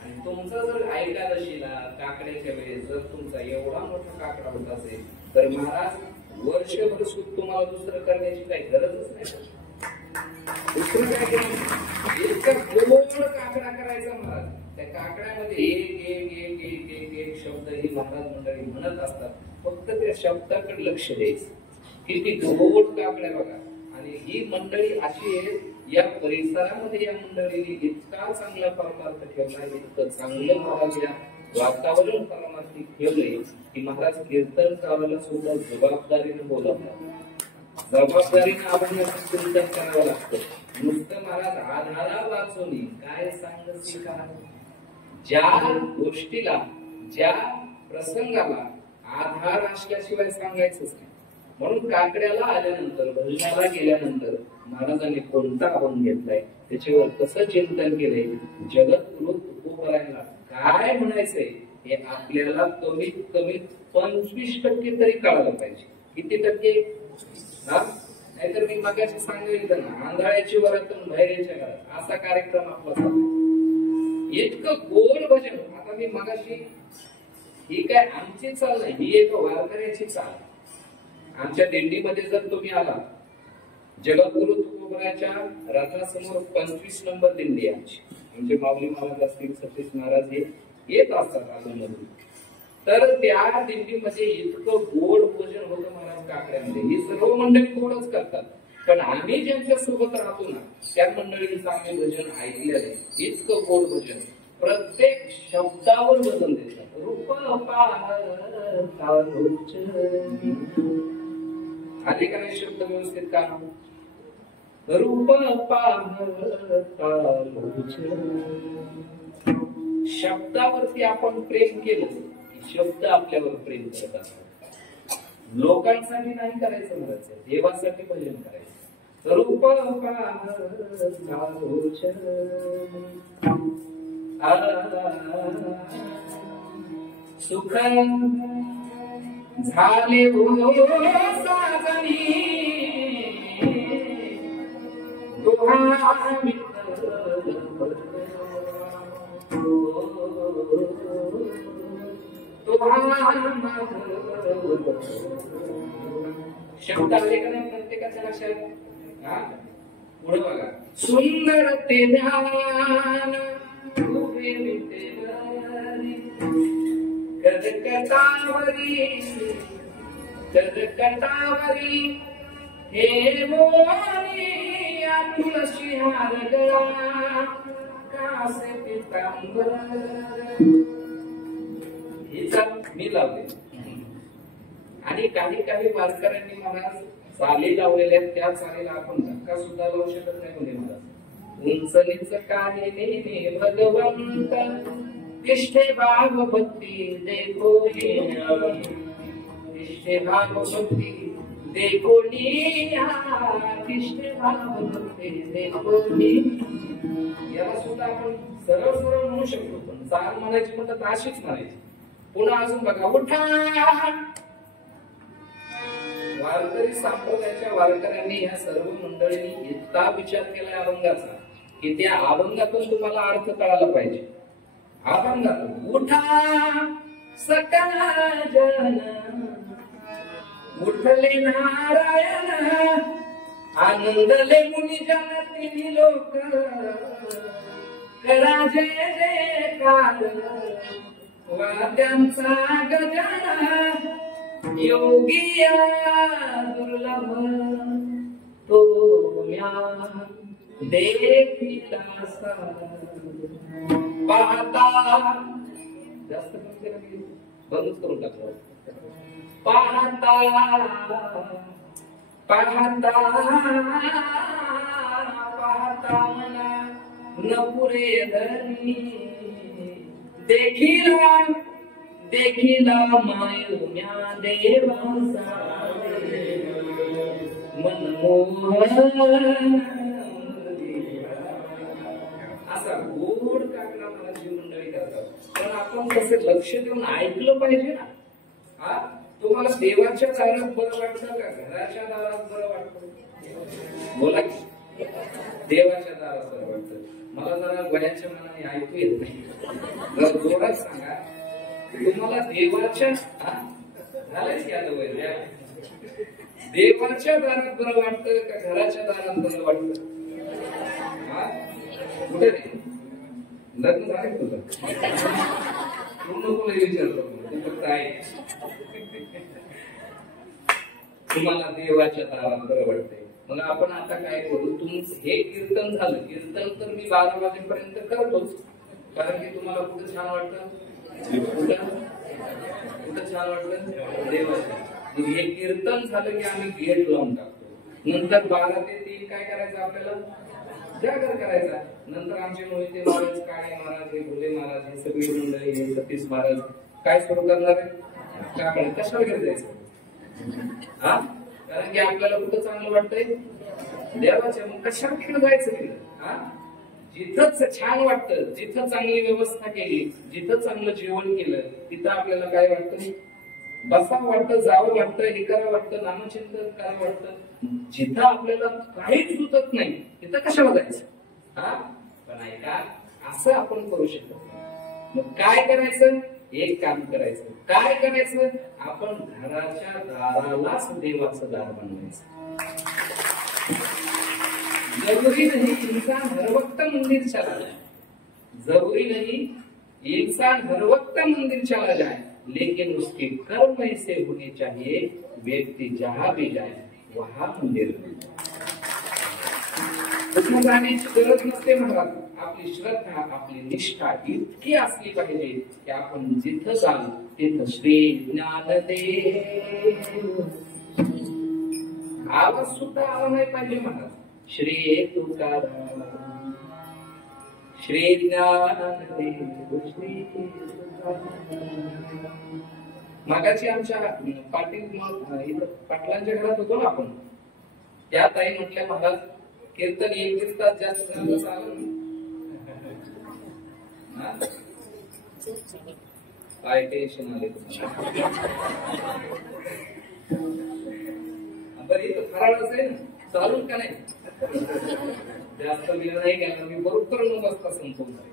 आणि तुमचा जर ऐकादशीला काकड्याच्या वेळेस जर तुमचा एवढा मोठा काकडा होत असेल तर महाराज वर्षभर सुख तुम्हाला दुसरं करण्याची काही गरजच नाही. दुसरं काय केलं, इतका गोड काकडा करायचा महाराज. त्या काकड्यामध्ये एक एक एक एक एक एक शब्द ही महाराज मंडळी म्हणत असतात. फक्त त्या शब्दाकडे लक्ष द्यायचं. किती गोड काकड्या बघा. आणि ही मंडळी अशी आहे, या परिसरामध्ये या मंडळीने इतका चांगला परमार्थ ठेवला, इतकं चांगलं महाराज या वातावरण परमार्थी ठेवलंय की महाराज कीर्तन करायला सुद्धा जबाबदारीने बोलवतात. जबाबदारीने आपण चिंतन करावं लागतं. नुसतं महाराज आधारा वाचोनी काय सांगसी का, ज्या गोष्टीला ज्या प्रसंगाला आधार असल्याशिवाय सांगायचंच नाही. म्हणून काकड्याला आल्यानंतर भजनाला गेल्यानंतर महाराजांनी कोणता अभंग घेतलाय, त्याच्यावर कसं चिंतन केलंय, जगद्गुरु तुकोबरायला काय म्हणायचंय हे आपल्याला कमीत कमी 25% तरी कळायला पाहिजे. किती टक्के? नाहीतर मी मगाशी सांगितलं ना, आंधळ्याची वरातून भैरेच्या घरात असा कार्यक्रम आपला चालू. इतकं गोड भजन. आता मी मगाशी, ही काय आमची चाल नाही, ही एक वारकऱ्याची चाल. आमच्या दिंडीमध्ये जर तुम्ही आला, जगद्गुरु तुकोबराच्या रथासमोर 25 नंबर दिंडी आमची, म्हणजे माऊली महाराज असतील, सतीश महाराज हे येत असतात अजूनमधून. तर त्या दिंडीमध्ये इतकं गोड भोजन होतं महाराज काकड्यामध्ये. ही सर्व मंडळी गोडच करतात, पण आम्ही ज्यांच्या सोबत राहतो ना त्या मंडळींचं आम्ही भजन ऐकलेलं आहे. इतकं गोड भजन, प्रत्येक शब्दावर वजन देतात. रूप आले का नाही शब्द व्यवस्थित का? रूप शब्दावरती आपण प्रेम केलं, शब्द आपल्यावर प्रेम करतात. लोकांसाठी नाही करायचं म्हणायचं, देवासाठी भजन करायचं. रूप सुख झाले हो साजनी, शब्द आले का नाही प्रत्येकाच्या लक्षात? पुढे बघा. सुंदर ते ध्यान उभे विटेवरी, कदकटावरी हे मोरी तुळशी हार गळा कासे पितांबर. हिचा मी लावले. आणि काही काही वारकऱ्यांनी मला चाली लावलेल्या, त्या चालीला आपण धक्का सुद्धा लावू शकत नाही म्हणजे महाराज. उंचलीच काही नेने भगवंत, तिष्ठे भाव भक्ती देखो, तिष्ठे भाव भक्ती देखो, तिष्ठे भाव भक्ती देखो. याला सुद्धा आपण सरळ सरळ म्हणू शकतो, पण चाल म्हणायची म्हणतात अशीच म्हणायची. पुन्हा अजून बघा. उठा. वारकरी संप्रदायाच्या वारकऱ्यांनी ह्या सर्व मंडळींनी इतका विचार केलाय अभंगाचा की त्या अभंगातून तुम्हाला अर्थ कळायला पाहिजे. अभंगातून उठा सकल जन, उठले नारायण, आनंदले मुनी जन तिन्ही लोक, करा जय जयकार वाद्यांचा गजन, योगिया दुर्लभ तो म्या देखिला पाहता. जास्त बंदच करून टाकलं. पाहता पाहता पाहता मला नपुरे धनी, देखिला देखिला मायुन्या देवाचा मनमोहन. असा गोड काकडा मला जीवनमंडळी करतात. पण आपण कसं लक्ष देऊन ऐकलं पाहिजे ना. हा, तुम्हाला देवाच्या दारात बरं वाटतं का घराच्या दारात बरं वाटतं? बोला. देवाच्या दारात बरं वाटतं. मला जरा वयाच्या मनाने ऐकू येत नाही, जरा जोरात सांगा. तुम्हाला देवाच्या झालंच की आता वय, देवाच्या दारात बरं वाटतं का घराच्या दारात बरं वाटतं? कुठे नाही लग्न झालं तुझं? पूर्ण विचारतो फक्त आहे. तुम्हाला देवाच्या दारात बरं वाटतंय. मग आपण आता काय करू? हे कीर्तन झालं. कीर्तन तर मी 12 वाजेपर्यंत करतोच, कारण की तुम्हाला कुठं छान वाटतं, कुठं छान वाटतं देवाच्या. हे कीर्तन झालं की आम्ही गेट लावून टाकतो. नंतर 12 ते 3 काय करायचं आपल्याला? जागर करायचा. नंतर आमचे मोहिते महाराज, काळे महाराज, हे भोले महाराज, हे सगळी मंडळी, हे सतीश महाराज काय सुरू करणार आहे? काकडे. कशाला घरी जायचं? हा, कारण की आपल्याला कुठं चांगलं वाटतंय? देवाच्या. मग कशाला तिकडे जायचं तिकडे? हा, जिथंच छान वाटतं, जिथं चांगली व्यवस्था केली, जिथं चांगलं जेवण केलं, तिथं आपल्याला काय वाटतं? बसावं वाटतं, जावं वाटतं, हे करावं वाटतं, नामचिंतन करावं वाटतं. जिथं आपल्याला काहीच सुचत नाही तिथं कशाला जायचं? हा, पण ऐका, असं आपण करू शकत नाही. मग काय करायचं? एक काम करायचं. काय करायचं? आपण घराच्या दारालाच देवाचं दार बनवायचं. जरूरी नहीं इंसान हर वक्त मंदिर चला जाए, जरूरी नहीं इंसान हर वक्त मंदिर चला जाए, लेकिन उसके कर्म ऐसे होने चाहिए व्यक्ति जहां भी जाए वहां मंदिर कुठं जाण्याची गरज नसते महाराज. आपली श्रद्धा, आपली निष्ठा इतकी असली पाहिजे की आपण जिथं जाऊ तिथं श्री ज्ञानदेव आवाज सुद्धा आला नाही पाहिजे महाराज. श्री तुकाराम, श्री ज्ञानदेव, श्री मागाची आमच्या पाटील पाटलांच्या घरात होतो ना आपण, त्या ताई म्हटल्या महाराज कीर्तन 1 तास जास्त झालं चालू. काय टेन्शन आले तुम्हाला? बरं इथं फराळच आहे ना, चालून का नाही? जास्त वेळ नाही गेला, मी बरोबर 9 वाजता संपवणार.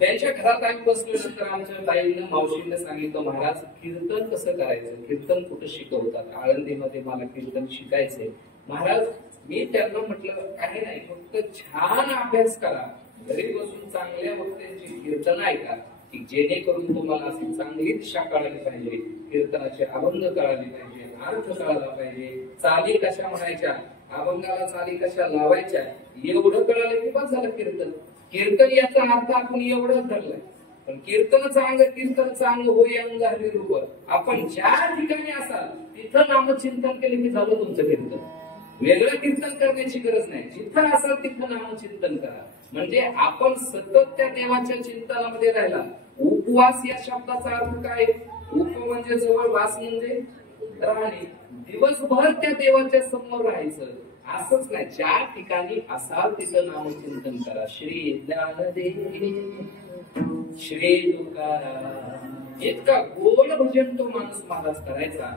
त्यांच्या घरात आम्ही बसल्यानंतर आमच्या ताईनं मावशीने सांगितलं महाराज कीर्तन कसं करायचं, कीर्तन कुठं शिकवतात? आळंदीमध्ये मला कीर्तन शिकायचंय महाराज. मी त्यांना म्हटलं काही नाही, फक्त छान अभ्यास करा, घरी बसून चांगल्या वक्त्यांची कीर्तन ऐका, की जेणेकरून तुम्हाला अशी चांगली दिशा कळाली पाहिजे, कीर्तनाचे अभंग कळाले पाहिजे, अर्थ कळाला पाहिजे, चाली कशा म्हणायच्या, अभंगाला चाली कशा लावायच्या, एवढं कळालं की बस झालं कीर्तन. कीर्तन याचा अर्थ आपण एवढंच धरलाय. पण कीर्तन चांग होय अंग हरी रूप. आपण ज्या ठिकाणी असाल तिथं नामचिंतन केले की झालं तुमचं कीर्तन. वेगळं कीर्तन करण्याची गरज नाही. जिथं असाल तिथं नामचिंतन करा. म्हणजे आपण सतत त्या देवाच्या चिंतनामध्ये राहिला. उपवास या शब्दाचा अर्थ काय? उप म्हणजे जवळ, वास म्हणजे राहणे. दिवसभर त्या देवाच्या समोर राहायचं असंच नाही. ज्या ठिकाणी असाल तिथं नामचिंतन करा. श्री ज्ञानदेव, श्री तुकाराम. इतका गोड भजन तो माणूस महाराज करायचा.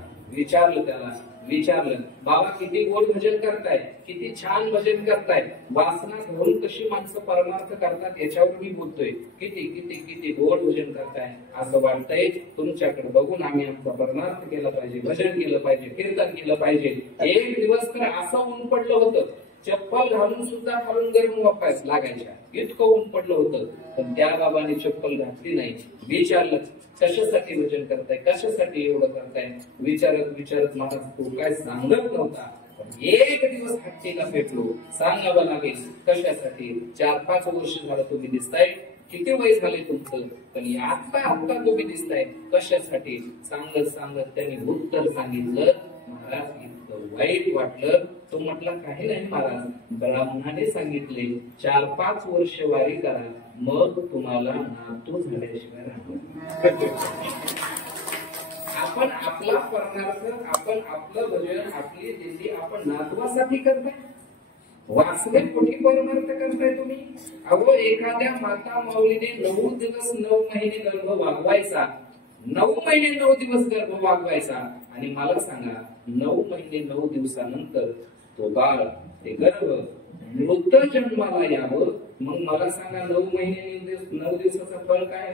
विचारलं बाबा किती गोड भजन करताय, किती छान भजन करताय, वासना घालून कशी माणसं परमार्थ करतात याच्यावर मी बोलतोय. किती किती किती गोड भजन करताय. असं वाटतंय तुमच्याकडे बघून आम्ही आमचा परमार्थ केला पाहिजे, भजन केलं पाहिजे, कीर्तन केलं पाहिजे. एक दिवस तर असं ऊन पडलं होतं, चप्पल घालून सुद्धा खालून गरम वापायच लागायच्या, इतकं ऊन पडलं होतं. पण त्या बाबाने चप्पल घातली नाही. विचारलं कशासाठी भजन करताय, कशासाठी एवढं करताय. विचारत महाराज तो काय सांगत नव्हता. एक दिवस हट्टीला पेटलो, सांगावं लागेल कशासाठी. 4-5 वर्ष झालं तुम्ही दिसताय, किती वय झाले तुमचं, पण आता तुम्ही दिसताय कशासाठी. सांगत त्यांनी उत्तर सांगितलं. महाराज इतकं वाईट वाटलं. तो म्हटला काही नाही महाराज, ब्राह्मणाने सांगितले 4-5 वर्ष वारी करा, मग तुम्हाला नातू झाल्याशिवाय राहणार. आपण आपला परमार्थ, आपण आपलं भजन, आपली दिंडी आपण नातवासाठी करताय. वासने कुठे परमार्थ करताय तुम्ही? अहो एखाद्या माता माऊलीने 9 दिवस 9 महिने गर्भ वागवायचा, 9 महिने 9 दिवस गर्भ वागवायचा. आणि मला सांगा 9 महिने 9 दिवसानंतर तो बाळ, ते गर्भ मृत जन्माला यावं. मग मला सांगा 9 महिने 9 दिवसाचा फळ काय?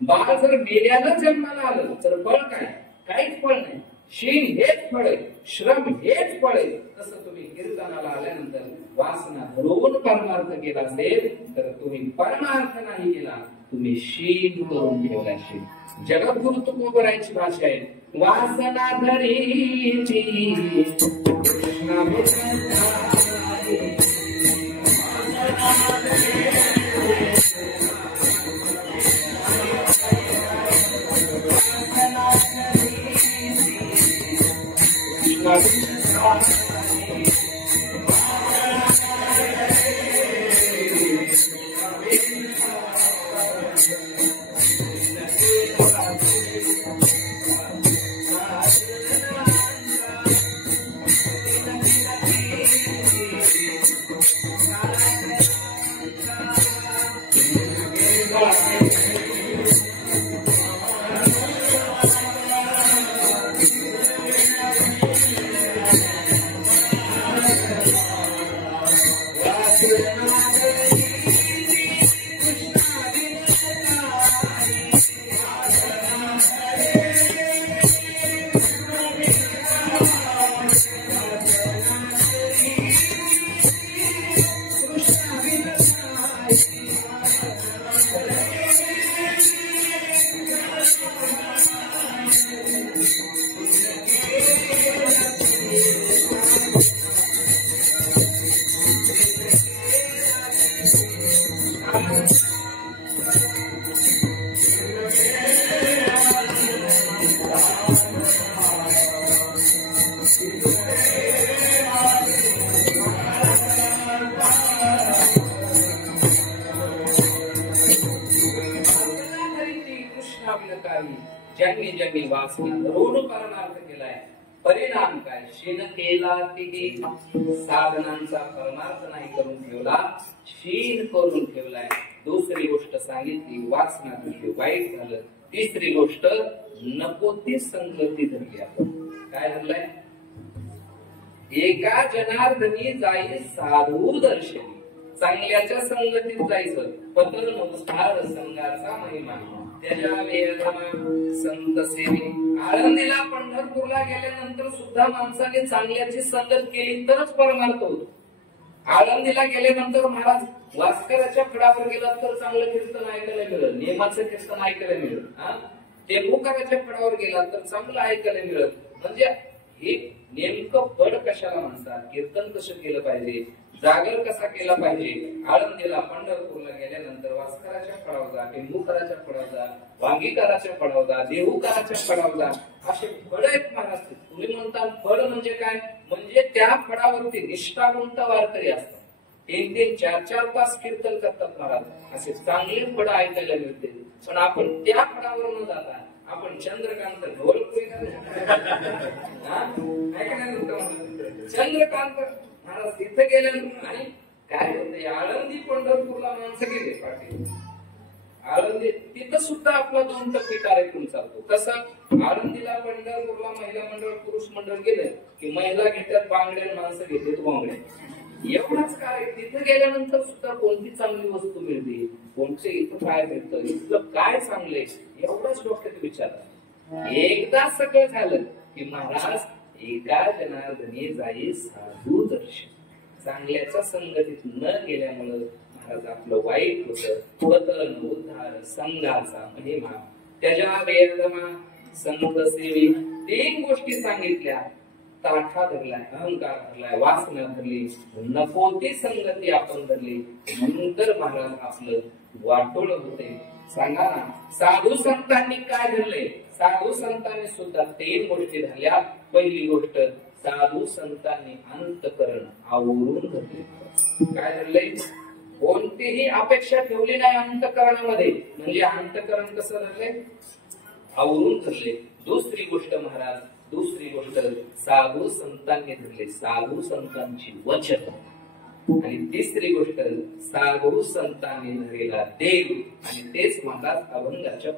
बाळ जर मेल्यानं जन्माला आलं तर फळ काय? काहीच फळ नाही. शीन हेच फळ आहे, श्रम हेच फळ आहे. तसं तुम्ही कीर्तनाला आल्यानंतर वासना धरून परमार्थ केला असेल तर तुम्ही परमार्थ नाही केला, तुम्ही शीन करून ठेवला. शीन जगद्गुरु तुकोबरायची भाषा आहे. वासना धरी कृष्णा ज्यांनी ज्यांनी वाचना रोड कारणार्थ केलाय परिणाम काय शीन केला तिथे साधनांचा परमार्थ नाही करून ठेवला शीन करून ठेवलाय. दुसरी गोष्ट सांगितली वासना धरली वाईट झालं. तिसरी गोष्ट नको ती संगती धरली. आपण काय धरलंय एका जनार्दनी जाई साधू दर्शनी चांगल्याच्या संगतीत जायचं पतर नमस्कार संघाचा महिमा त्याच्या वेदना संत सेवी. आळंदीला पंढरपूरला गेल्यानंतर सुद्धा माणसाने चांगल्याची संगत केली तरच परमार्थ होतो. आळंदीला गेल्यानंतर महाराज वास्कराच्या फडावर गेला तर चांगलं कीर्तन ऐकायला मिळेल नेमाचं कीर्तन ऐकायला मिळेल. टेंबूकराच्या फडावर गेला तर चांगलं ऐकायला मिळेल. म्हणजे हे नेमकं फळ कशाला म्हणतात कीर्तन कसं केलं पाहिजे जागर कसा केला पाहिजे. आळंदीला पंढरपूरला गेल्यानंतर वास्कराच्या फडावर जा टेंबूकराच्या फडावर जा वांगीकराच्या फडावर जा देहूकराच्या फडावर जा असे फळ आहेत महाराज. तुम्ही म्हणता फळ म्हणजे काय म्हणजे त्या फडावरती निष्ठावंत वारकरी असतात. 3-3, 4-4 तास कीर्तन करतात महाराज. असे चांगले फळ ऐकायला मिळते. पण आपण त्या फडावर न जाता आपण चंद्रकांत ढोलपुरी चंद्रकांत महाराज तिथे गेल्यानंतर आणि काय होते आळंदी पंढरपूरला माणसं गेले पाटील. आळंदी तिथं सुद्धा आपला 2 टप्पे कार्यक्रम चालतो. कसा आळंदीला पंढरपूरला महिला मंडळ पुरुष मंडळ गेले की महिला घेतात बांगड्या माणसं घेतात बांगड्या एवढाच काय. तिथे गेल्यानंतर सुद्धा कोणती चांगली वस्तू मिळते कोणते इथं काय मिळतं इथलं काय चांगलंय एवढाच डोक्यात विचार. एकदा सगळं झालं की महाराज एका जनार्दनी जाई साधू दर्शन. चांगल्याच्या संगतीत न गेल्यामुळं महाराज आपलं वाईट होतं. पतन उद्धार संघाचा महिमा त्याच्या वेदना संत सेवी 3 गोष्टी सांगितल्या. ताठा धरलाय अहंकार धरलाय वासना धरली नको ती संगती आपण धरली नंतर महाराज आपलं वाटोळ होते. सांगा ना साधू संतांनी काय धरले. साधू संतांनी सुद्धा 3 गोष्टी धरल्या. पहिली गोष्ट साधू संतांनी अंतकरण आवरून धरले. काय धरले कोणतीही अपेक्षा ठेवली नाही अंतकरणामध्ये म्हणजे अंतकरण कसं धरले आवरून धरले. दुसरी गोष्ट महाराज दुसरी गोष्ट साधू संतांनी धरले साधू संतांची वचन. आणि तिसरी गोष्ट साधू संतांनी धरलेला देव आणि तेच महाराज अभंगाच्या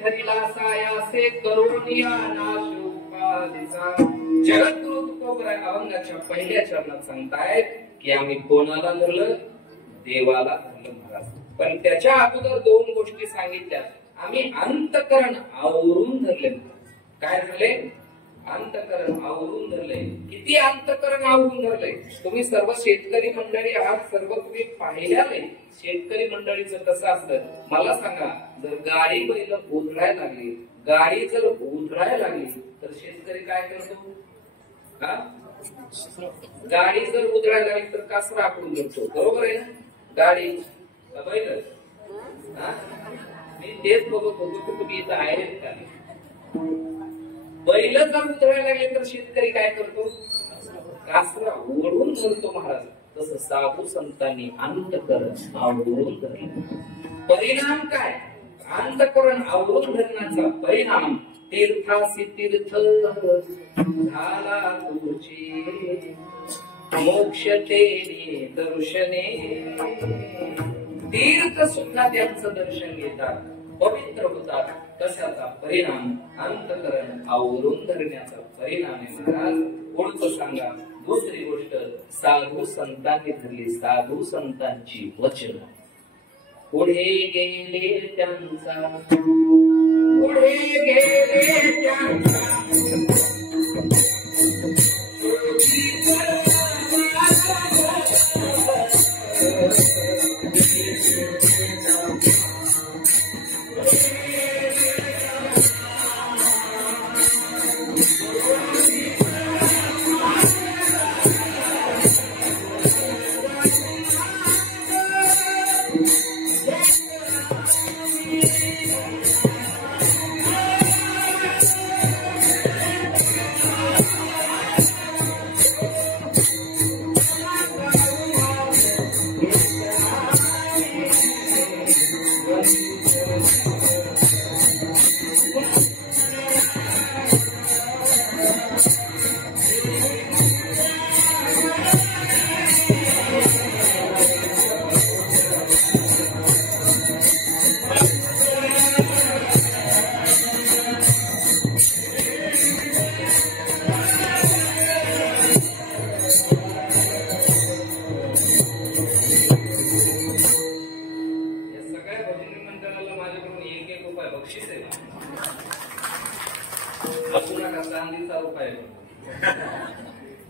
धरिला सायासे करुणिया नाश उपाधीचा. जगद्गुरु तुकोबराय अभंगाच्या पहिल्या चरणात सांगतायत की आम्ही कोणाला धरलं? देवाला धरलं महाराज. पण त्याच्या अगोदर दोन गोष्टी सांगितल्या. आम्ही अंतकरण आवरून धरले. काय धरले? अंतकरण आवरून धरले. किती अंतकरण आवरून धरले? तुम्ही सर्व शेतकरी मंडळी आहात, सर्व तुम्ही पाहिल्या नाही. शेतकरी मंडळीचं कसं असतं मला सांगा. जर गाडी बैल उधळायला लागली, गाडी जर उधळायला लागली तर शेतकरी काय करतो? गाडी जर उधळायला लागली तर कासरा आखडून धरतो. बरोबर आहे ना? गाडी बैल. मी तेच बघत होतो की तुम्ही इथं आहेत का. बैल जर उतरायला लागले तर शेतकरी काय करतो? कासरा ओढून धरतो महाराज. तसं साधू संतांनी अंतकरण आवरून धरलं. परिणाम काय? अंतकरण आवरून धरण्याचा परिणाम तीर्थासी तीर्थ झाला तुझे, मोक्ष तेने दर्शने. तीर्थ सुद्धा त्यांचं दर्शन घेतात, पवित्र होतात. कशाचा परिणाम? अंतकरण आवरून धरण्याचा परिणाम आहे महाराज. पुढचं सांगा. दुसरी गोष्ट साधू संतांनी धरली. साधू संतांची वचन पुढे गेले त्यांचा, पुढे गेले त्यांचा.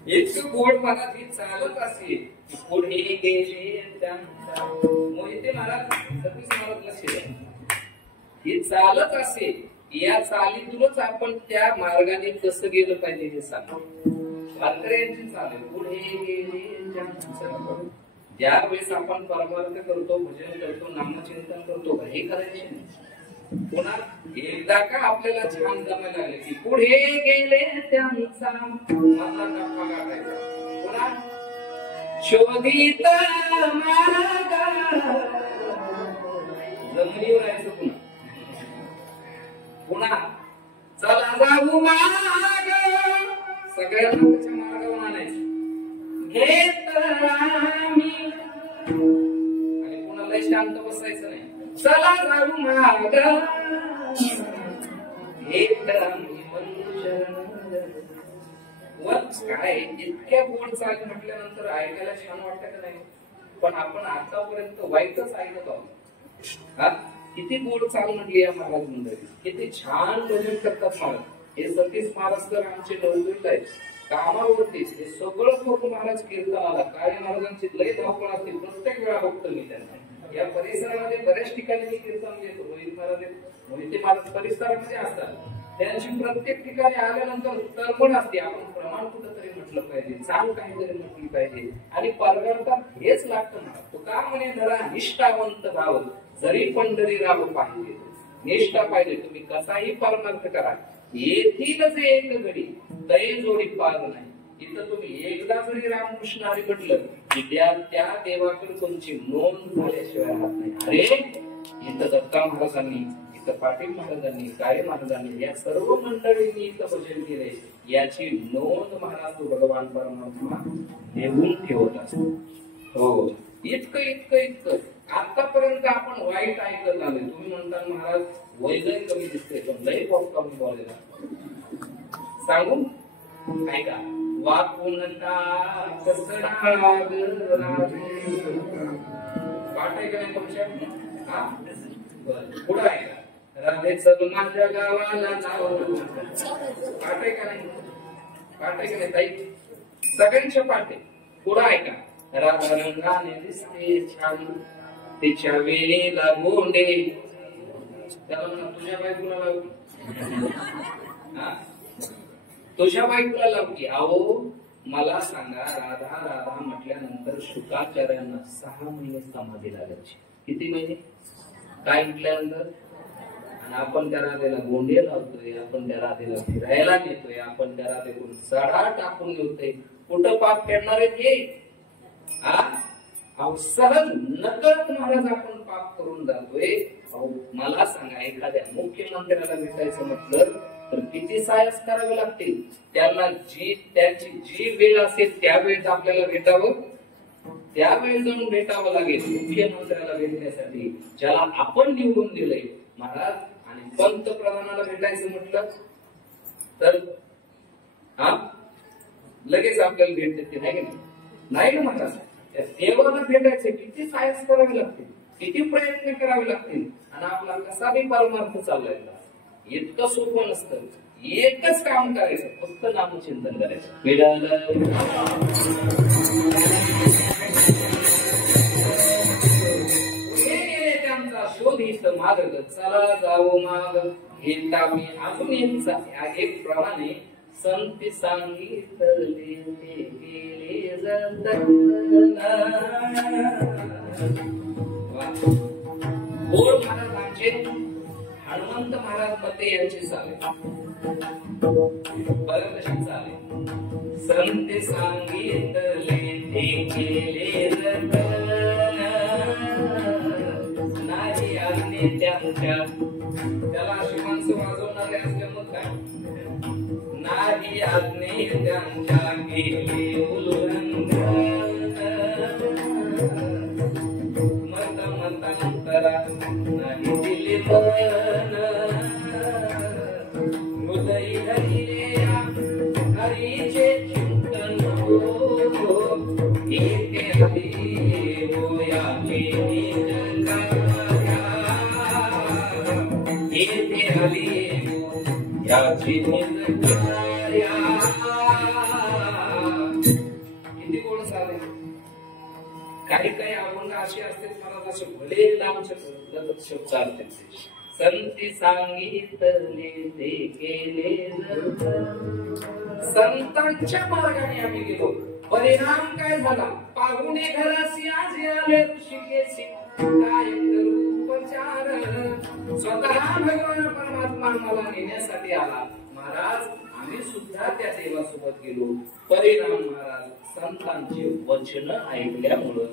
इतकं गोड मला ती चालत असे. पुढे गेले त्यांचा. मोहिते महाराज, सतीश महाराज लक्ष द्या. ही चालत असे. या चालीतूनच आपण त्या मार्गाने कसं गेलं पाहिजे हे सांग. वारकऱ्यांची चालेल. पुढे गेले त्यांचा. ज्या वेळेस आपण परमार्थ करतो, भजन करतो, नामचिंतन करतो, हे करायचे नाही. पुन्हा एकदा का आपल्याला छान जमायला लागले की पुढे गेले त्यांचा मधला टप्पा गाठायचा. पुन्हा शोधित मार्ग जमिनीवर यायचं. पुन्हा चला जाऊ मार्ग सगळ्यांना त्याच्या मार्गावर आणायचं. घेत आम्ही आणि पुन्हा लय शांत बसायचं नाही. चला जाऊ मार्ग घेत आम्ही काय. इतक्या गोड चाल म्हटल्यानंतर ऐकायला छान वाटतं का नाही? पण आपण आतापर्यंत वाईटच ऐकत आहोत. किती गोड चाल म्हटली या महाराज मंडळी. किती छान भजन करतात महाराज. हे सतीश महाराज तर आमचे नवदूत आहेत. कामावरतीच हे सगळं करून महाराज कीर्तनाला. काय महाराजांची लय धावपळ असते. प्रत्येक वेळा बघतो मी त्यांना. या परिसरामध्ये बऱ्याच ठिकाणी मी कीर्तन घेतो. मोहिते महाराज परिसरामध्ये असतात. त्यांची प्रत्येक ठिकाणी आल्यानंतर तळमळ असते. आपण प्रमाण कुठंतरी म्हटलं पाहिजे, चांग काहीतरी म्हटली पाहिजे. आणि परगडतात हेच लागतं ना. तो का म्हणे धरा निष्ठावंत भाव जरी पंढरी राव पाहिजे. निष्ठा पाहिजे. तुम्ही कसाही परमार्थ करा, येथीलच एक घडी दये जोडी पार नाही. इथं तुम्ही एकदा जरी रामकृष्ण हरी म्हटलं की त्या देवाकडे तुमची नोंद झाल्याशिवाय राहत नाही. अरे इथं दत्ता महाराजांनी, इथं पाटील महाराजांनी, काळे महाराजांनी, या सर्व मंडळींनी इथं भजन केले याची नोंद महाराज भगवान परमात्मा देऊन ठेवत असतो. हो, इतकं इतकं इतकं. आतापर्यंत आपण वाईट ऐकत आलोय. तुम्ही म्हणता महाराज वय लय कमी दिसते, पण लय खूप कमी बोलायला सांगू ऐका. वाकून कसडा पाठ आहे का नाही तुमच्या? पुढं आहे का? राधेचं माझ्या गावाला नाव पाठ आहे का नाही? पाठ आहे का नाही ताई? सगळ्यांच्या पाठ आहे. पुढं आहे का? राधा रंगाने दिसते छान तिच्या वेळेला गोंडे. त्याला म्हणा तुझ्या बायकोला लावली, तुझ्या बायकोला लावली. अहो मला सांगा, राधा राधा म्हटल्यानंतर शुकाचार्यांना 6 महिने समाधी लागायची. किती महिने? काय म्हटल्यानंतर? आणि आपण त्या राधेला गोंडे लावतोय, आपण त्या राधेला फिरायला नेतोय, आपण त्या राधेकडून सडा टाकून घेतोय. कुठं पाप फेडणार आहे हे? सहज नकळत महाराज आपण पाप करून जातोय. मला सांगा, एखाद्या मुख्यमंत्र्याला भेटायचं म्हटलं तर किती सायस करावे लागतील? त्याला त्याची जी वेळ असेल त्यावेळेस आपल्याला भेटावं, त्यावेळेस जाऊन भेटावं लागेल मुख्यमंत्र्याला भेटण्यासाठी, ज्याला आपण निवडून दिलंय महाराज. आणि पंतप्रधानाला भेटायचं म्हटलं तर लगेच आपल्याला भेट देते नाही ना महाराज? त्या देवाला भेटायचे किती सायस करावे लागतील, किती प्रयत्न करावे लागतील. आणि आपला कसा बी परमार्थ चाललाय, इतकं सोपं नसतं. एकच काम करायचं, फक्त नामचिंतन करायचं. त्यांचा शोधित मार्ग चला जाऊ माग घेता मी अजून एक प्रमाणे संत सांगितले गेले गोड महाराजांचे हनुमंत महाराज मते यांची चाले परत कशी चाले. संत सांगितले गेले नाही आज्ञे त्यांच्या. त्याला अशी माणसं वाजवणारे असल्यामुळे काय नाही आज्ञे त्यांच्या गेले उल्लंघन. मत मतांतरा नाही दिले मन. हृदय धरिले हरीचे चिंतन येते हरी होयाचे येते हरी याची किती गोड झाले. काही काही अभंग असे असते मला असे भले लांबचे शब्द चालते. संती सांगितले ते केले, संतांच्या मार्गाने आम्ही गेलो. परिणाम काय झाला? पाहुणे घरासी आज आले ऋषिकेशी, काय करू उपचार. स्वतः भगवान परमात्मा मला नेण्यासाठी आला. महाराज आम्ही सुद्धा त्या देवासोबत गेलो. परिणाम महाराज संतांचे वचन ऐकल्यामुळे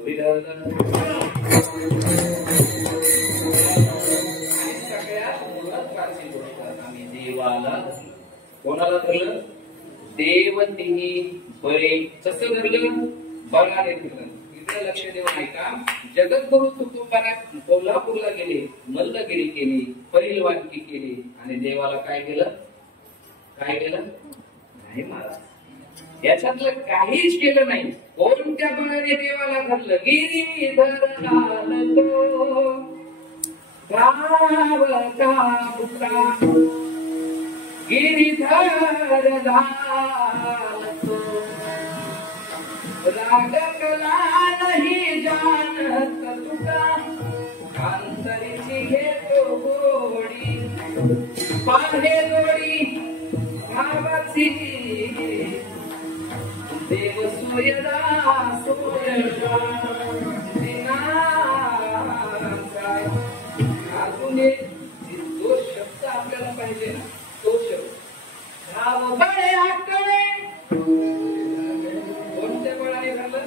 सगळ्यात महत्वाची गोष्ट आम्ही देवाला कोणाला धरलं? देवतेही बरे. कसं धरलं? बघाने धरलं. इकडे लक्ष देऊन ऐका. जगद्गुरु तुकोबाराय कोल्हापूरला गेले, मल्लगिरी केली, परिलवानकी केली आणि देवाला काय केलं? काय केलं? नाही महाराज, याच्यातलं काहीच केलं नाही. कोणत्या बळाने देवाला धरलं? गिरीधर लालतो गावता पुत्रा, गिरीधर लालतो राग कला नाही जानत तुका, अंतरीची घेतो गोडी पाहे जोडी भावाची. देव सोयरा सोयरा अजून एक जो शब्द आपल्याला पाहिजे ना, तो शब्द भाव बळे आकडे. कोणत्या बळाने झालं?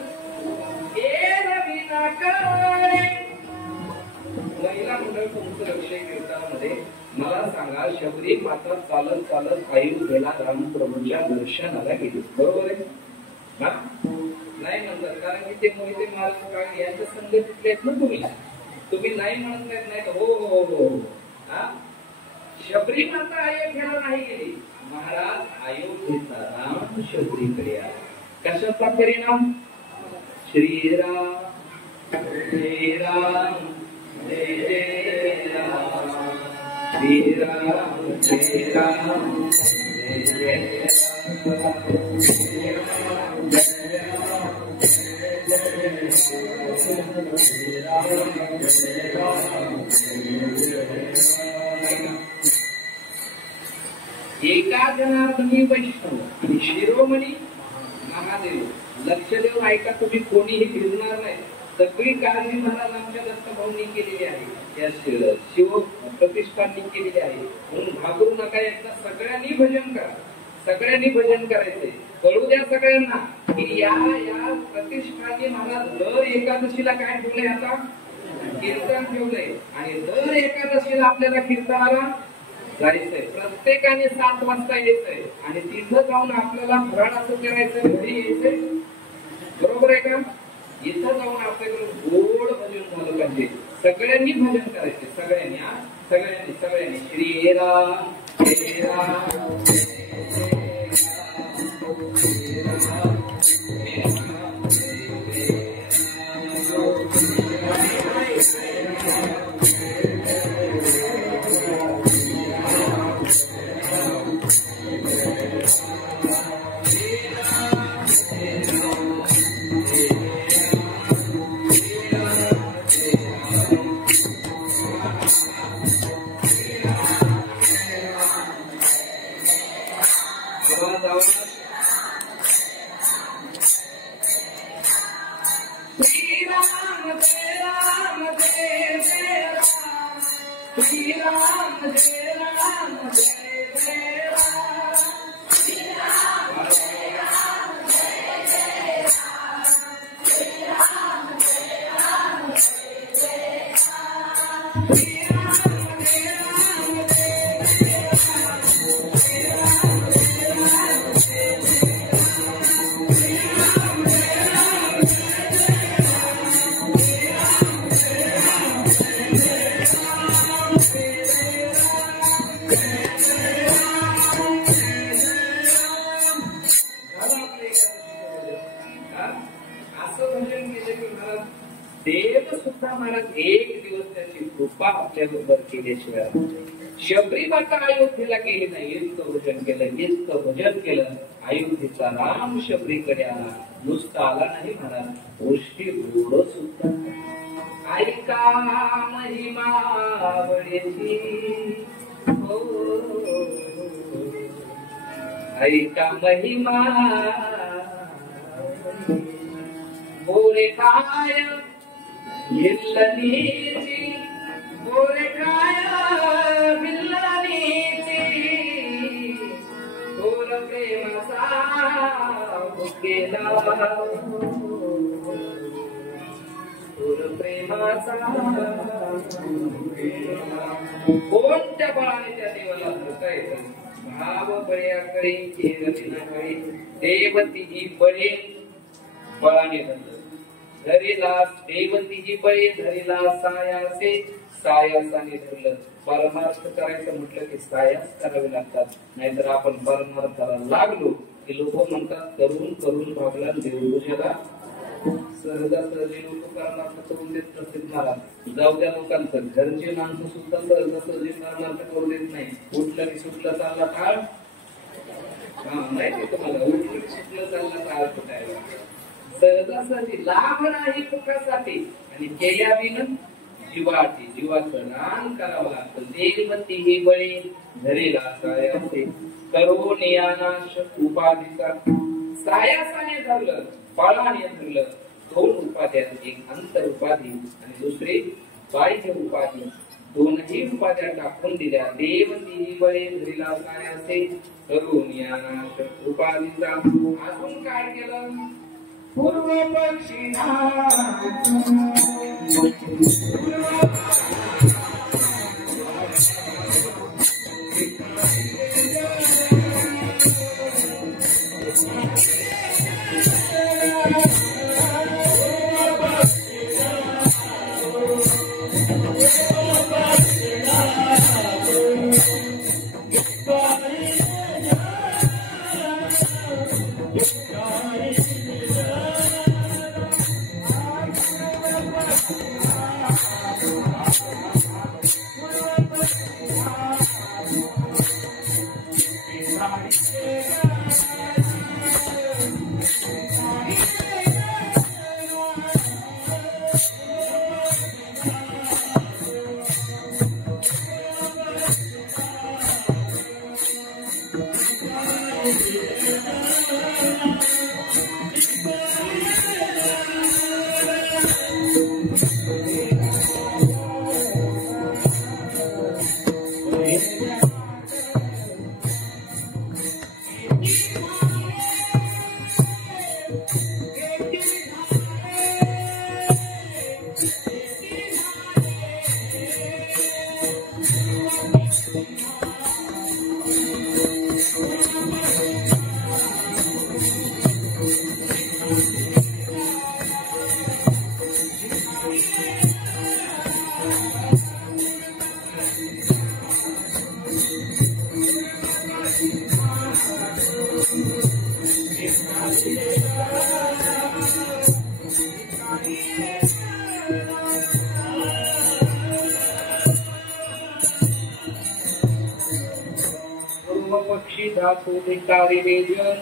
महिला मंडळ तुमचं लक्ष कीर्तनामध्ये मला सांगा, शबरी माता चालत चालत पायी गेला रामप्रभूंच्या दर्शनाला गेली, बरोबर आहे ना? नाही म्हणतात, कारण की ते मोहिते महाराज यांच्या संगतीतले आहेत ना तुम्ही. तुम्ही नाही म्हणत नाही तर हो हो हो. शबरी माता अयोध्येला नाही गेली, महाराज अयोध्येचा राम शबरीकडे आला. कशाचा परिणाम? श्रीराम जय राम जय जय राम, श्रीराम जय राम जय जय एका जनार्दनी वैष्णव आणि शिरोमणी महादेव. लक्षदेव ऐका, तुम्ही कोणीही फिरणार नाही. सगळी काळजी महाराज आमच्या दत्तभाऊंनी केलेली आहे, त्या शिव प्रतिष्ठाननी केलेली आहे. म्हणून घाबरू नका. एकदा सगळ्यांनी भजन करा, सगळ्यांनी भजन करायचंय. कळू द्या सगळ्यांना की या प्रतिष्ठाने महाराज दर एकादशीला काय ठेवलंय? आता कीर्तन ठेवलंय. आणि दर एकादशीला आपल्याला कीर्तनाला जायचंय. प्रत्येकाने 7 वाजता यायचंय आणि तिथं जाऊन आपल्याला फराळ असं करायचं, घरी यायचंय. बरोबर आहे का? इथं जाऊन आपल्याकडे गोड भजन झालं पाहिजे. सगळ्यांनी भजन करायचे, सगळ्यांनी. सगळ्यांनी सगळ्यांनी श्रीराम जय राम शबरी माता अयोध्येला गेली नाही, इतकं भजन केलं, इतकं भजन केलं. अयोध्येचा राम शबरीकडे आला. नुसता आला नाही महाराज, गोष्टी गोड सुद्धा. ऐका महिमा बळीची हो, ऐका महिमा बोरे काय हिल्लनीची, बोरे काय हिल्लनीची, थोर प्रेमाचा भुकेला, थोर प्रेमाचा कोणत्या बळाने त्या देवाला धरतायचं? भाव बळ्याकडे केरविनाकडे देवतीची बळे बळाने धरलं. धरीला देवतीची बळे धरीला सायासे, सायासाने धरलं. परमार्थ करायचं म्हटलं की सायास करावे लागतात. नाहीतर आपण परमार्थाला लागलो की लोक म्हणतात करून करून भागला देवपूजेला. सहजासहजी लोक परमार्थ करून देत नसतील. मला जाऊ त्या लोकांचं घरचे माणसं सुद्धा सहजासहजी परमार्थ करून देत नाही. उठलं की सुटलं चालला टाळ. माहिती तुम्हाला, उठलं की सुटलं चालला टाळ कुठायला. सहजासहजी लाभ नाही सुखासाठी आणि केल्याविन जीवाची, जीवाचं रान करावं लागतं. देवती ही बळी धरेला सायासे, करून या नाश उपाधीचा. सायासाने धरलं, बळाने धरलं. दोन उपाध्या, एक अंतर उपाधी आणि दुसरी बाह्य उपाधी. दोनही उपाध्या टाकून दिल्या. देवती ही बळी धरेला सायासे, करून या नाश उपाधीचा. अजून काय केलं? पूर्व पक्षिणा पक्षी धातू धिकारी वेजन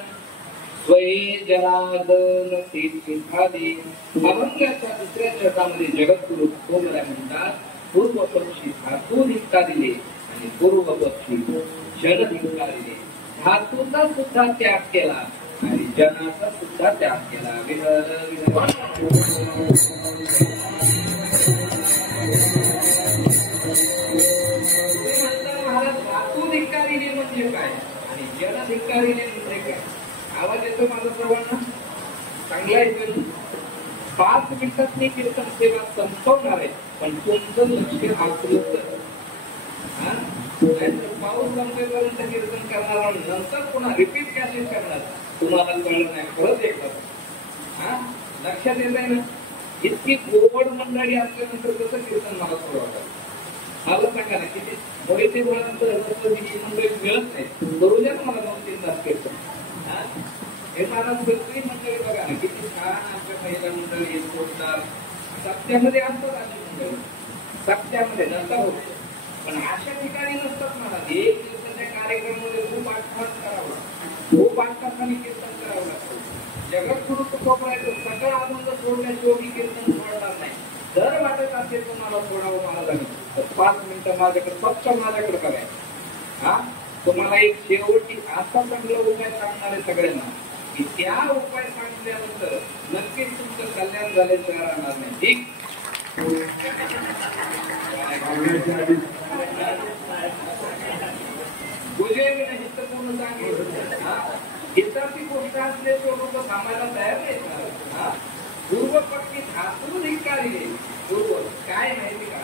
स्वये जनार्दन तीर्थादी अभंगाच्या दुसऱ्या शतकामध्ये जगद्गुरु तुकोबरा म्हणतात पूर्व पक्षी धातू धिकारिले आणि पूर्व पक्षी जन धिकारिले. धातूचा सुद्धा त्याग केला आणि जनाचा सुद्धा त्याग केला. धातू धिकारिले म्हणजे काय आणि जन धिकारिले म्हणजे काय? आवाज येतो माझा सर्वांना? चांगला येतो. 5 मिनिटात मी कीर्तन सेवा संपवणार आहे पण तुमचं लक्ष आकृत पाऊस संपेपर्यंत कीर्तन करणार नंतर पुन्हा रिपीट कॅसेट करणार तुम्हाला कळलं नाही. परत एकदा लक्षात येत आहे ना? इतकी गोड मंडळी असल्यानंतर कसं कीर्तन मला सोडवतात? मला सांगा ना किती मोहिते मुलानंतर मंडळी मिळत नाही. करू द्या मला 2-3 तास कीर्तन. हे मला सगळी मंडळी बघा ना किती छान आमच्या महिला मंडळी सोडतात. सत्यामध्ये असतात अशी मंडळी, सत्यामध्ये नंतर होते पण अशा ठिकाणी नसतात. मला एक दिवसाच्या कार्यक्रमामध्ये खूप आठवण करावं लागतं, खूप आठवणी कीर्तन करावं लागतं. जगद्गुरु तुकोबराचं सगळं आनंद सोडण्याशिवाय मी कीर्तन सोडणार नाही. जर वाटत असेल तुम्हाला सोडावं मला लागेल तर 5 मिनिटं माझ्याकडे फक्त माझ्याकडे करायचं. तुम्हाला एक शेवटी असा चांगला उपाय सांगणार आहे सगळ्यांना की त्या उपाय सांगितल्यानंतर नक्कीच तुमचं कल्याण झाल्याशिवाय राहणार नाही. ठीक? पूर्ण सांगितलं हिताची गोष्ट असल्याशिवाय थांबायला तयार नाही. पूर्व पक्षी धातू धिकारिले. पूर्व काय माहिती का?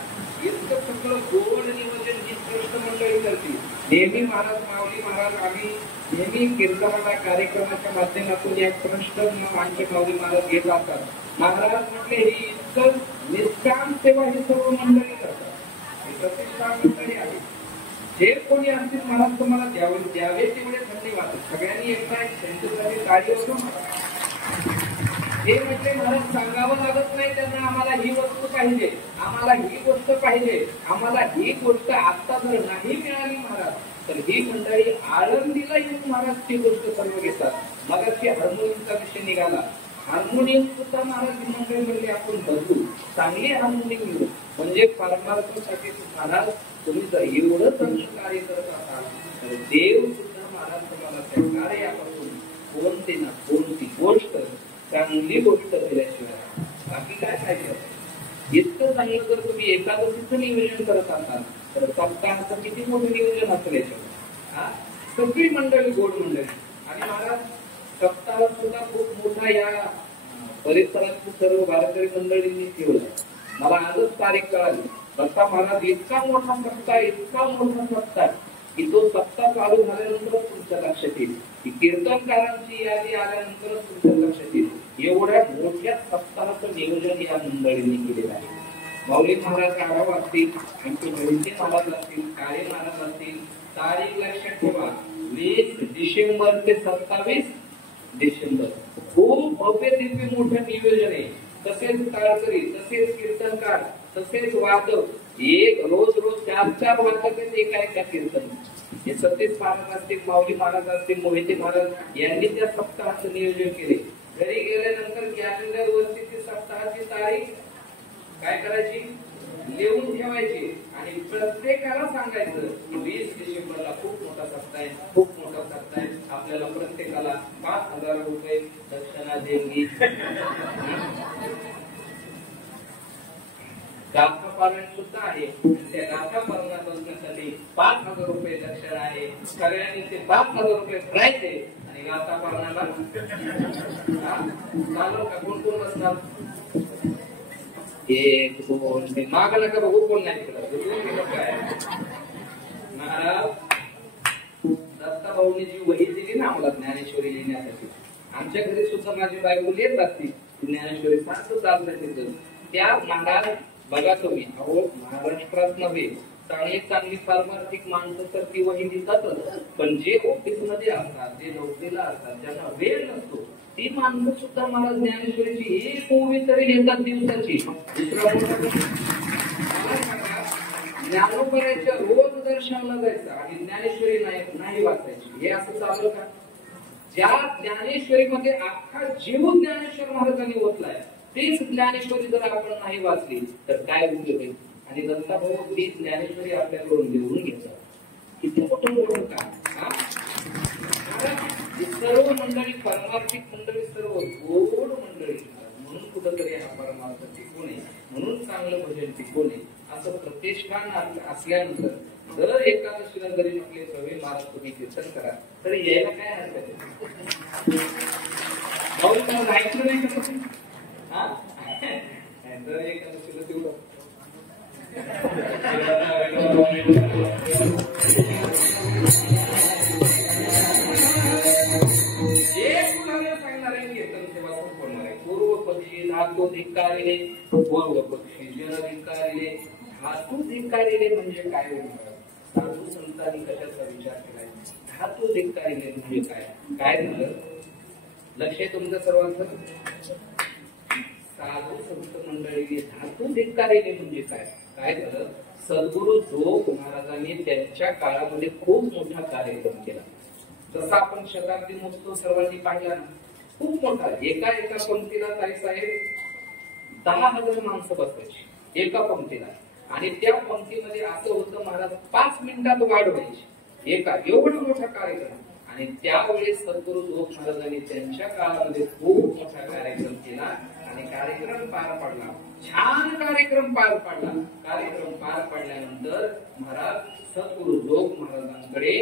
इतकं सगळं गोड नियोजन ही कृष्ण मंडळी करते. नेहमी महाराज माऊली महाराज आम्ही नेहमी कीर्तनाच्या कार्यक्रमाच्या माध्यमातून एक प्रश्न आमचे माऊली महाराज घेत असतात. महाराज म्हटले ही इतकं निष्काम सेवा ही सर्व मंडळी करतात. ही प्रतिष्ठा मंडळी आहे. जे कोणी असतील महाराज तुम्हाला द्यावे तेवढे धन्यवाद. सगळ्यांनी एकदा त्यांच्यासाठी टाळी वाजवून हे म्हटले महाराज सांगावं लागत नाही त्यांना आम्हाला ही वस्तू पाहिजे, आम्हाला ही गोष्ट पाहिजे, आम्हाला ही गोष्ट आता जर नाही मिळाली महाराज तर ही मंडळी आळंदीला येऊन महाराज ती गोष्ट सर्व घेतात. मगाशी हार्मोनियमचा विषय निघाला. हार्मोनियम सुद्धा महाराज ही मंडळी म्हणजे आपण बदलू, चांगली हार्मोनियम घेऊ म्हणजे परमार्थासाठी महाराज तुम्ही जर एवढं चांगलं कार्य करत असाल तर देव सुद्धा महाराज तुम्हाला त्या कार्यापासून कोणती ना कोणती गोष्ट चांगली गोष्ट केल्याशिवाय बाकी काय पाहिजे. इतकं चांगलं जर तुम्ही एकादशीचं नियोजन करत असाल तर सप्ताहाचं किती मोठं नियोजन असेल याच्यावर. सगळी मंडळी गोड मंडळी आणि महाराज सप्ताह सुद्धा खूप मोठा या परिसरातील सर्व वारकरी मंडळींनी ठेवला. मला आजच तारीख कळाली. दत्ता महाराज इतका मोठा सप्ताह की तो सप्ताह चालू झाल्यानंतरच तुमच्या लक्षात येईल की कीर्तनकारांची यादी आल्यानंतरच तुमच्या लक्षात येईल. एवढ्या मोठ्या सप्ताहाचं नियोजन या मंडळींनी केलेलं आहे. माऊली महाराज आढावा असतील, आमचे भैरवजी महाराज असतील, काळे महाराज असतील. तारीख लक्षात ठेवा 20 डिसेंबर ते 27 डिसेंबर. खूप भव्य दिव्य मोठं नियोजन आहे. तसेच टाळकरी, तसेच कीर्तनकार, तसेच वादक एक रोज 4 वादक एका कीर्तन. हे सतीश महाराज असतील, माऊली महाराज असतील, मोहिते महाराज यांनी त्या सप्ताहाचं नियोजन केले. घरी गेल्यानंतर कॅलेंडर वरती ती सप्ताहाची तारीख काय करायची लिहून ठेवायची आणि प्रत्येकाला सांगायचं की 20 डिसेंबरला खूप मोठा सप्ताह आहे, खूप मोठा सप्ताह बसलाय, आपल्याला प्रत्येकाला 5,000 रुपये दक्षिणा देणगी. गाथा पारायण सुद्धा आहे. त्या गाथा पारायणात बसण्यासाठी 5,000 रुपये दक्षिणा आहे. सगळ्यांनी ते 5,000 रुपये भरायचे आणि गाथा पारायणाला चालू का कोण कोण बसणार? 1 2 3 माग नका बघू कोण नाही काय. महाराज दत्ता भाऊनी जी वही दिली ना आम्हाला ज्ञानेश्वरी लिहिण्यासाठी, आमच्या घरी सुद्धा माझी बायको लिहित असती ज्ञानेश्वरी सारखं चालतं. त्या महाराज बघा तुम्ही, अहो महाराष्ट्रात नव्हे चांगली चांगली पारमार्थिक माणसं तर ती वही लिहितातच, पण जे ऑफिस मध्ये असतात, जे नोकरीला असतात, ज्यांना वेळ नसतो, ती माणसं सुद्धा मला ज्ञानेश्वरीची एक ओवी तरी लिहितात दिवसाची. ज्ञानोबराच्या रोज दर्शनाला जायचं आणि ज्ञानेश्वरी नाही वाचायची, हे असं चाललं का? ज्या ज्ञानेश्वरीमध्ये अख्खा जीव ज्ञानेश्वर महाराजांनी ओतलाय, तीच ज्ञानेश्वरी जर आपण नाही वाचली तर काय उपयोग आहे? आणि दत्ताभाऊ ती ज्ञानेश्वरी आपल्याकडून लिहून घेतात. किती मोठं बोलून का? सर्व मंडळी पारमार्थिक मंडळी, सर्व गोड मंडळी, म्हणून कुठंतरी हा परमार्थ टिकून आहे, म्हणून चांगलं भजन टिकून आहे असं प्रतिष्ठान असल्यानंतर जर एकादशीला जरी म्हटले प्रवीण महाराज तुम्ही कीर्तन करा तर यायला काय हरकत आहे? ऐकलं नाही का? हा जर एकादशीला तेवढं सांगणार आहे कीर्तन सेवा होणार आहे. पूर्व पक्षी धातू धिक्कारिले, पूर्व पक्षी जन धिक्कारिले, धातू धिक्कारिले म्हणजे काय होणार? साधू संतांनी कशाचा विचार केलाय? धातू धिक्कारिले म्हणजे काय? काय झालं लक्ष आहे तुमचं सर्वांचं? साधू संत मंडळी धातू धिक्कारिले म्हणजे काय? काय झालं? सद्गुरु जोग महाराजांनी त्यांच्या काळामध्ये खूप मोठा कार्यक्रम केला. जसा आपण शताब्दी महोत्सव सर्वांनी पाहिला ना, खूप मोठा. एका पंक्तीला ताईसाहेब 10,000 माणसं बसायची एका पंक्तीला, आणि त्या पंक्तीमध्ये असं होतं महाराज 5 मिनिटात वाढ व्हायची. एवढा मोठा कार्यक्रम. आणि त्यावेळेस सद्गुरु जोग महाराजांनी त्यांच्या काळामध्ये खूप मोठा कार्यक्रम केला आणि कार्यक्रम पार पडला. छान कार्यक्रम पार पडला. कार्यक्रम पार पडल्यानंतर महाराज सद्गुरु जोग महाराजांकडे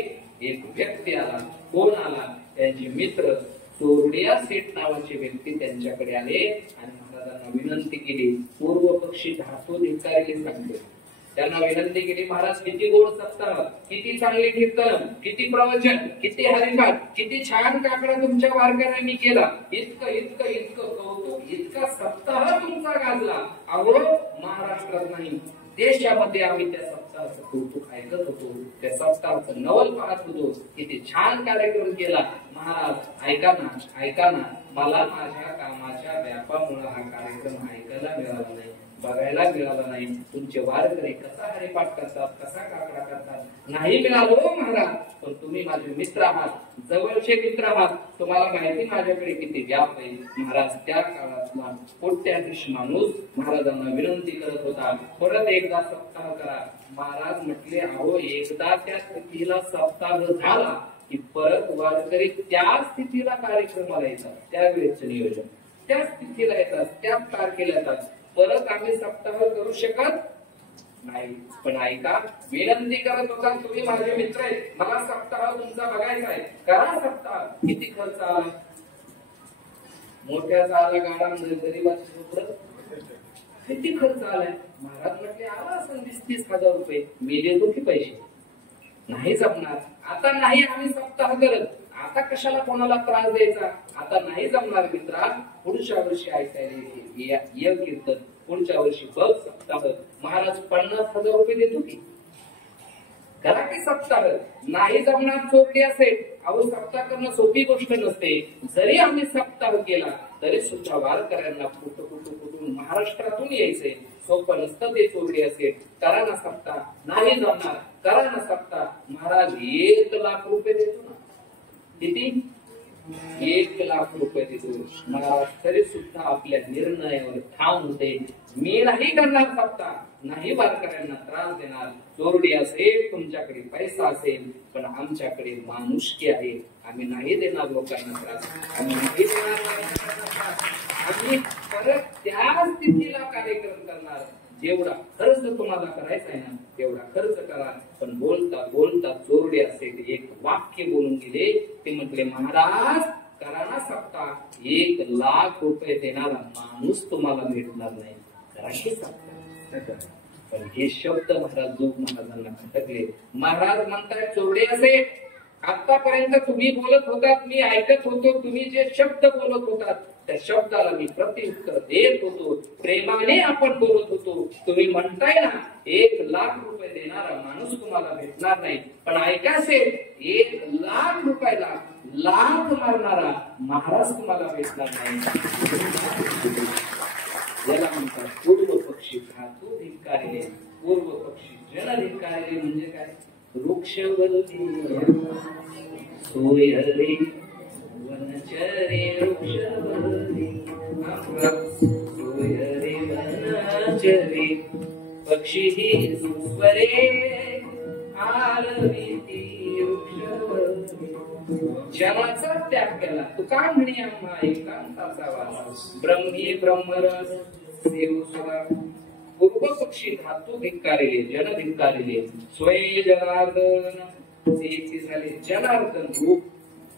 एक व्यक्ती आला. कोण आला? त्यांचे मित्र चोरडिया सेठ नावाचे व्यक्ती त्यांच्याकडे आले आणि महाराजांना विनंती केली. पूर्व पक्षी धातू धिक्कारिले सांगतो. त्यांना विनंती केली, महाराज किती गोड सप्ताह, किती चांगले कीर्तन, किती प्रवचन, किती हरिपाठ, किती छान काकडा तुमच्या वारकऱ्यांनी केला. इतकं इतकं इतकं कौतुक, इतका सप्ताह तुमचा गाजला. अहो महाराष्ट्रात नाही देशामध्ये आम्ही त्या सप्ताहाचं कौतुक ऐकत होतो, त्या सप्ताहाचं नवल पाहत होतो. किती छान कार्यक्रम केला. महाराज ऐका ना, मला माझ्या कामाच्या व्यापामुळे हा कार्यक्रम ऐकायला मिळाला नाही, बघायला मिळाला नाही. तुमचे वारकरी कसा हरिपाठ करतात, कसा काकडा करतात नाही मिळालो महाराज. पण तुम्ही माझे मित्र आहात, जवळचे मित्र आहात, तुम्हाला माहिती माझ्याकडे किती व्याप आहे. महाराज त्या काळातला कोट्याधीश माणूस महाराजांना विनंती करत होता, परत एकदा सप्ताह करा. महाराज म्हटले, अहो एकदा त्या स्थितीला सप्ताह झाला की परत वारकरी त्या स्थितीला कार्यक्रमाला येतात, त्यावेळेच नियोजन त्या स्थितीला येतात, त्याच तारखेला येतात. परत आम्ही सप्ताह करू शकत नाही. पण ऐका, विनंती करत होता, तुम्ही माझे मित्र आहेत, मला सप्ताह तुमचा बघायचा आहे, करा सप्ताह. किती खर्च आला? मोठ्या आला गाडा, गरीबाच्या किती खर्च आलाय? महाराज म्हटले, आला असं 20-30 रुपये. मी देतो की पैसे? नाही जमणार. आता नाही आम्ही सप्ताह करत, आता कशाला कोणाला त्रास द्यायचा, आता नाही जमणार मित्रा. पुढच्या वर्षी ऐकायला ये कीर्तन, पुढच्या वर्षी बघ सप्ताह. महाराज 50,000 रुपये देतो की? करा की सप्ताह. नाही जमणार चोरडी असेल. अहो सप्ताह करणं सोपी गोष्ट नसते. जरी आम्ही सप्ताह केला तरी सुद्धा वारकऱ्यांना कुठून महाराष्ट्रातून यायचंय, सोपं नसतं ते. चोरडी असेल, करा ना सप्ताह. नाही जमणार, करा ना सप्ताह. महाराज 1,00,000 रुपये देतो ना. किती? 1,00,000 रुपये देतो महाराज. तरी सुद्धा आपल्या निर्णयावर ठाम होते, मी नाही करणार सप्ताह. नाही वारकऱ्यांना त्रास देणार. चोरडी असेल, तुमच्याकडे पैसा असेल, पण आमच्याकडे माणुसकी आहे. आम्ही नाही देणार लोकांना त्रास. आम्ही नाही देणार लोकांना त्रास. आम्ही परत त्या स्थितीला कार्यक्रम करणार. जेवढा खर्च तुम्हाला करायचा आहे ना तेवढा खर्च करा. पण बोलता बोलता चोरडे असेल एक वाक्य बोलून गेले. ते म्हटले, महाराज करा ना सप्ता, 1,00,000 रुपये देणारा माणूस तुम्हाला भेटणार नाही. करा हे सप्ता. पण हे शब्द महाराज जोग महाराजांना खटकले. महाराज म्हणताय, चोरडे असेल, आतापर्यंत तुम्ही बोलत होतात, मी ऐकत होतो. तुम्ही जे शब्द बोलत होतात त्या शब्दाला मी प्रत्युत्तर देत होतो. प्रेमाने आपण बोलत होतो. तुम्ही म्हणताय ना 1,00,000 रुपये देणारा माणूस तुम्हाला भेटणार नाही. पण ऐकायचे, 1,00,000 रुपयाला लाख मारणारा महाराज तुम्हाला भेटणार नाही. याला म्हणतात पूर्व पक्षी धातू धिक्कारिले. पूर्व पक्षी जन धिक्कारिले म्हणजे काय? वृक्षवल्ली सोय रे वनचरे वृक्षवल्ली सोय रे वनचरे पक्षी ही सुस्वरे आलविती वृक्षवल्ली. जनाचा त्याग केला. तुका म्हणे आम्हा एकांताचा वास. ब्रह्मी ब्रह्मरस देव सुरा. पूर्व पक्षी धातू धिक्कारिले, जन धिक्कारिले. स्वय जनार्दन तेची झाले जनार्दन रूप,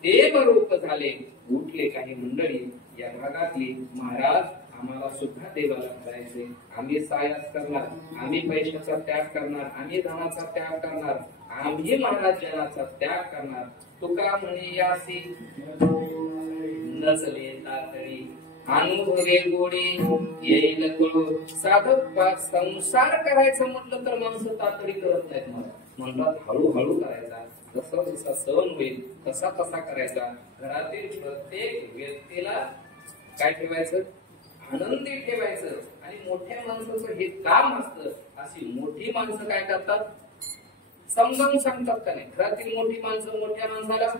देव रूप झाले. उठले काही मंडळी या भागातली, महाराज आम्हाला सुद्धा देवाला करायचे. आम्ही सायास करणार, आम्ही पैशाचा त्याग करणार, आम्ही धनाचा त्याग करणार, आम्ही महाराज जनाचा त्याग करणार. तुका म्हणे यासी नचले तातडी, अनुभवे गोडी येईल कळू. साधक संसार करायचं म्हटलं तर माणसं तातडी करत नाहीत. मला म्हणतात हळूहळू करायचा, जसा जसा सण होईल तसा तसा करायचा. घरातील प्रत्येक व्यक्तीला काय ठेवायचं? आनंदी ठेवायचं. आणि मोठ्या माणसाचं हे काम असतं. अशी मोठी माणसं काय करतात? समजावून सांगतात का नाही? घरातील मोठी माणसं मोठ्या माणसाला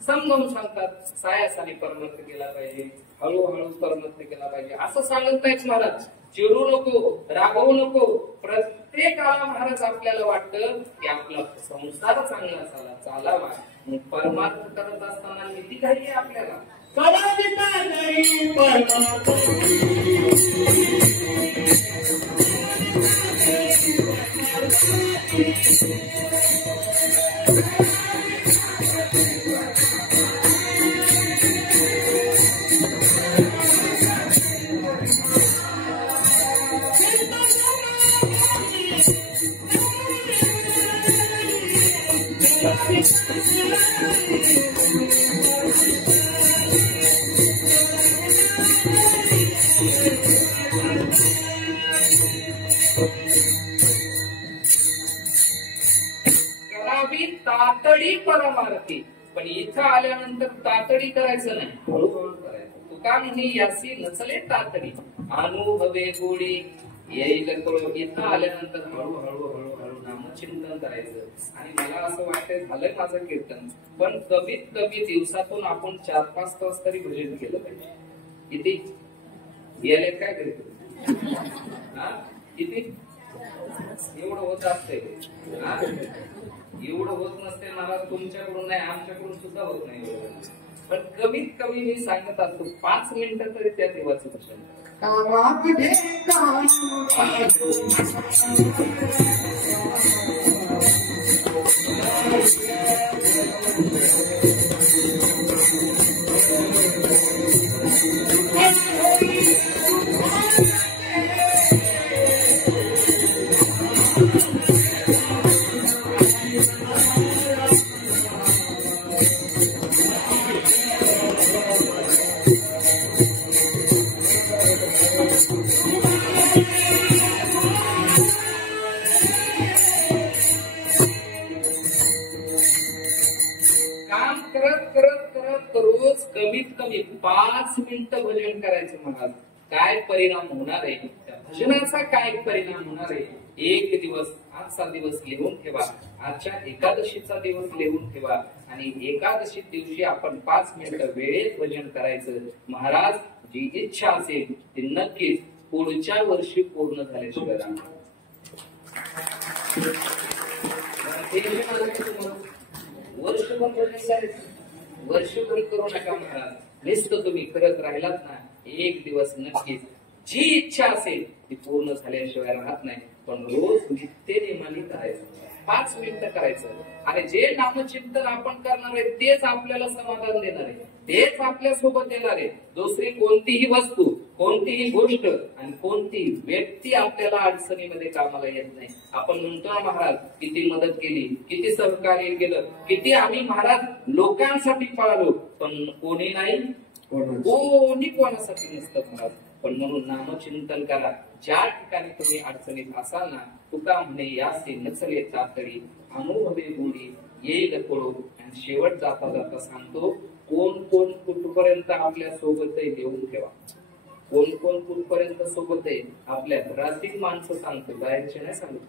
समजावून सांगतात. सायासाली परमर्थ केला पाहिजे, हळूहळू परमर्थ केला पाहिजे असं सांगत नाहीत महाराज. चिडू नको, रागवू नको. प्रत्येकाला महाराज आपल्याला वाटतं की आपला संसार चांगला चालावा. परमार्थ करत असताना नीती काही आहे आपल्याला. तातडी परमार्थी. पण इथं आल्यानंतर तातडी करायचं नाही, हळूहळू करायचं. तुका म्हणे यासी नचले तातडी, अनुभवे गोडी येईल कळू. इथं आल्यानंतर हळूहळू हळूहळू नामचिंतन करायचं. आणि मला असं वाटतंय झालंय माझं कीर्तन, पण कमीत कमी दिवसातून आपण 4-5 तास तरी भजन केलं पाहिजे. किती गेले काय करतो? किती एवढं होत असते? एवढं होत नसते मला, तुमच्याकडून नाही, आमच्याकडून सुद्धा होत नाही. पण कमीत कमी मी सांगत असतो 5 मिनिटं तरी त्या देवाचं भजन. कमीत कमी 5 मिनिटं भजन करायचं. महाराज काय परिणाम होणार आहे, त्या भजनाचा काय परिणाम होणार आहे? एक दिवस, आजचा दिवस लिहून ठेवा, आजच्या एकादशीचा दिवस लिहून ठेवा. आणि एकादशी दिवशी आपण 5 मिनिटं वेळेत भजन करायचं. महाराज जी इच्छा असेल ती नक्कीच पुढच्या वर्षी पूर्ण झाल्याशिवाय राहणार. वर्षभर करू नका महाराज, नुसतं तुम्ही करत राहिलात ना, एक दिवस नक्कीच जी इच्छा असेल ती पूर्ण झाल्याशिवाय राहत नाही. पण रोज नित्य नेमाने करायचं, 5 मिनिटं करायचं. आणि जे नामचिंतन आपण करणार आहे तेच आपल्याला समाधान देणार आहे, तेच आपल्या सोबत येणार आहे. दुसरी कोणतीही वस्तू, कोणतीही गोष्ट आणि कोणतीही व्यक्ती आपल्याला अडचणीमध्ये कामाला येत नाही. आपण म्हणतो महाराज किती मदत केली, किती सहकार्य केलं, किती आम्ही महाराज लोकांसाठी पळालो, पण कोणी नाही, कोणी कोणासाठी नसतं महाराज. पण म्हणून नामचिंतन करा. ज्या ठिकाणी तुम्ही अडचणीत असाल ना, तुका म्हणे यासी नचले चातरी, अनुभवे गोडी येईल पळो. आणि शेवट जाता जाता सांगतो, कोण कोण कुठपर्यंत आपल्या सोबत आहे देऊन ठेवा. कोण कोण कुठपर्यंत सोबत आहे, आपल्या घरातील माणसं सांगतो, बाहेरचे नाही सांगतो.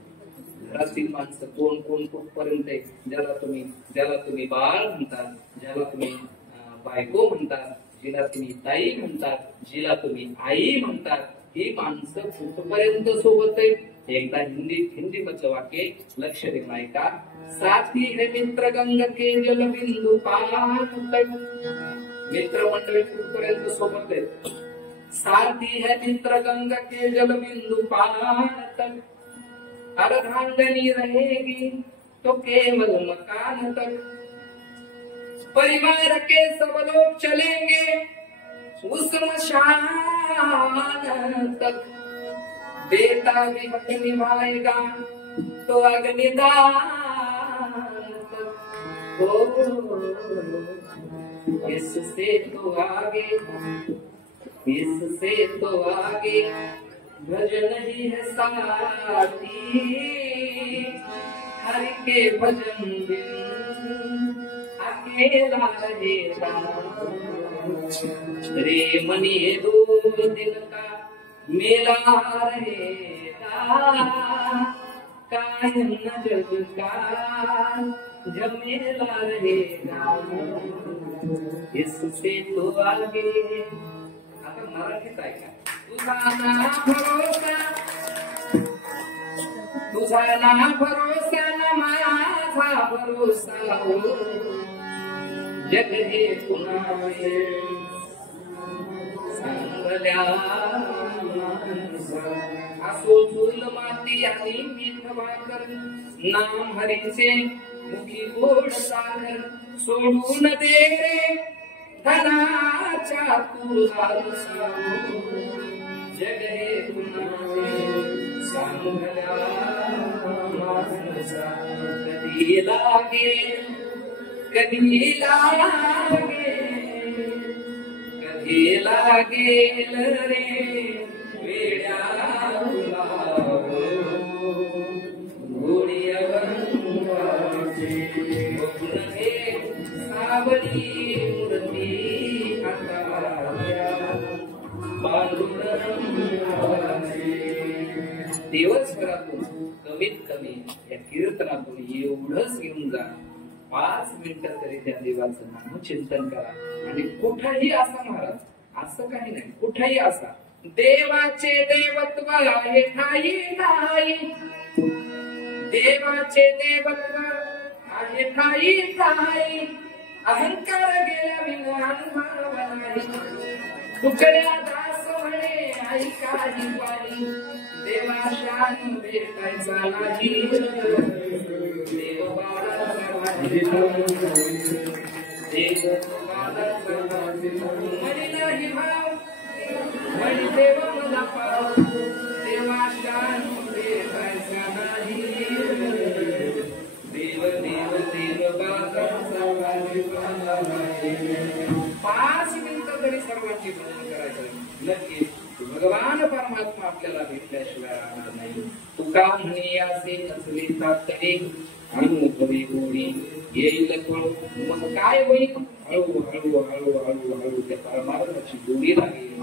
घरातील माणसं कोण कोण कुठपर्यंत आहे, ज्याला तुम्ही बाळ म्हणतात, ज्याला तुम्ही बायको म्हणतात, जिला तुम्ही ताई म्हणतात, जिला तुम्ही आई म्हणतात, ही माणसं कुठपर्यंत सोबत आहे. एकदा हिंदी मधलं वाक्य लक्ष देऊन ऐका. साथी है मित्र गंग के जल बिंदू पान तक. मित्र मंडळी कुठपर्यंत सोबत आहेत. साथी है मित्र गंग के जल बिंदू पान तक. अर्धांगनी रहेगी तो केवल मकान तक. परिवार के सब लोग चलेंगे उस मशान तक. बेटा भी हक निभाएगा तो अग्निदान तक. इससे तो आगे भजन ही है साथी. हरि के भजन बिन अकेला रहेगा. रे मनी दो दिल का मेला रहेगा. कायम न जग का झमेला रहेगा. इससे तो आगे. आता मराठीत ऐका. तुझा ना भरोसा न माझा भरोसा हो. जग हे पुन्हा सांगल्या असो चूल माती आणि मीठ भाकर. नाम हरीचे मुखी गोड सागर. सोडून दे रे धनाच्या तुला. जग हे पुन्हा सांगल्या कधी लागेल, कधी लागेल रे वेड्या घोडी सावली मूर्ती दिवसभरातून कमीत कमी या कीर्तनातून एवढंच घेऊन जा. 5 मिनिटं तरी त्या देवाचं नामचिंतन करा. आणि कुठेही असा महाराज, असं काही नाही, कुठेही असा देवाचे देवत्व आहे ठाई ठाई. देवाचे देवत्व आहे ठाई ठाई. अहंकार गेला विना अनुभव नाही. तुकड्या दास म्हणे ऐकाही पाणी. देवा शान भेटायचा नाही. देव बाळाचा म्हणी नाही भाव. म्हणी देव मला पाव. देवा शान भेटायचा नाही. देव देव देव बाळाचा 5 मिनिटं तरी सर्वांची भजन करायचं. नक्की भगवान परमात्मा आपल्याला भेटल्याशिवाय राहणार नाही. तुका म्हणे असे नसले तातडे अनुभवे गोडी येईल कळ. मग काय होईल. हळूहळू हळूहळू हळूहळू त्या परमार्थाची गोडी लागेल.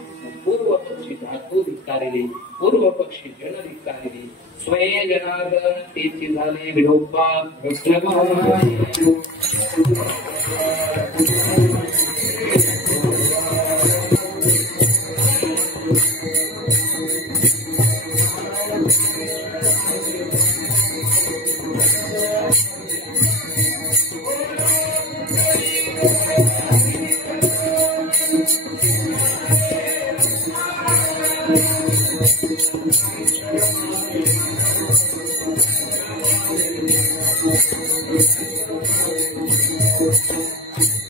पूर्व पक्षी धातू धिक्कारिले, पूर्व पक्षी जन धिक्कारिले. स्वयं जनार्दन तेची झाले विडोबा.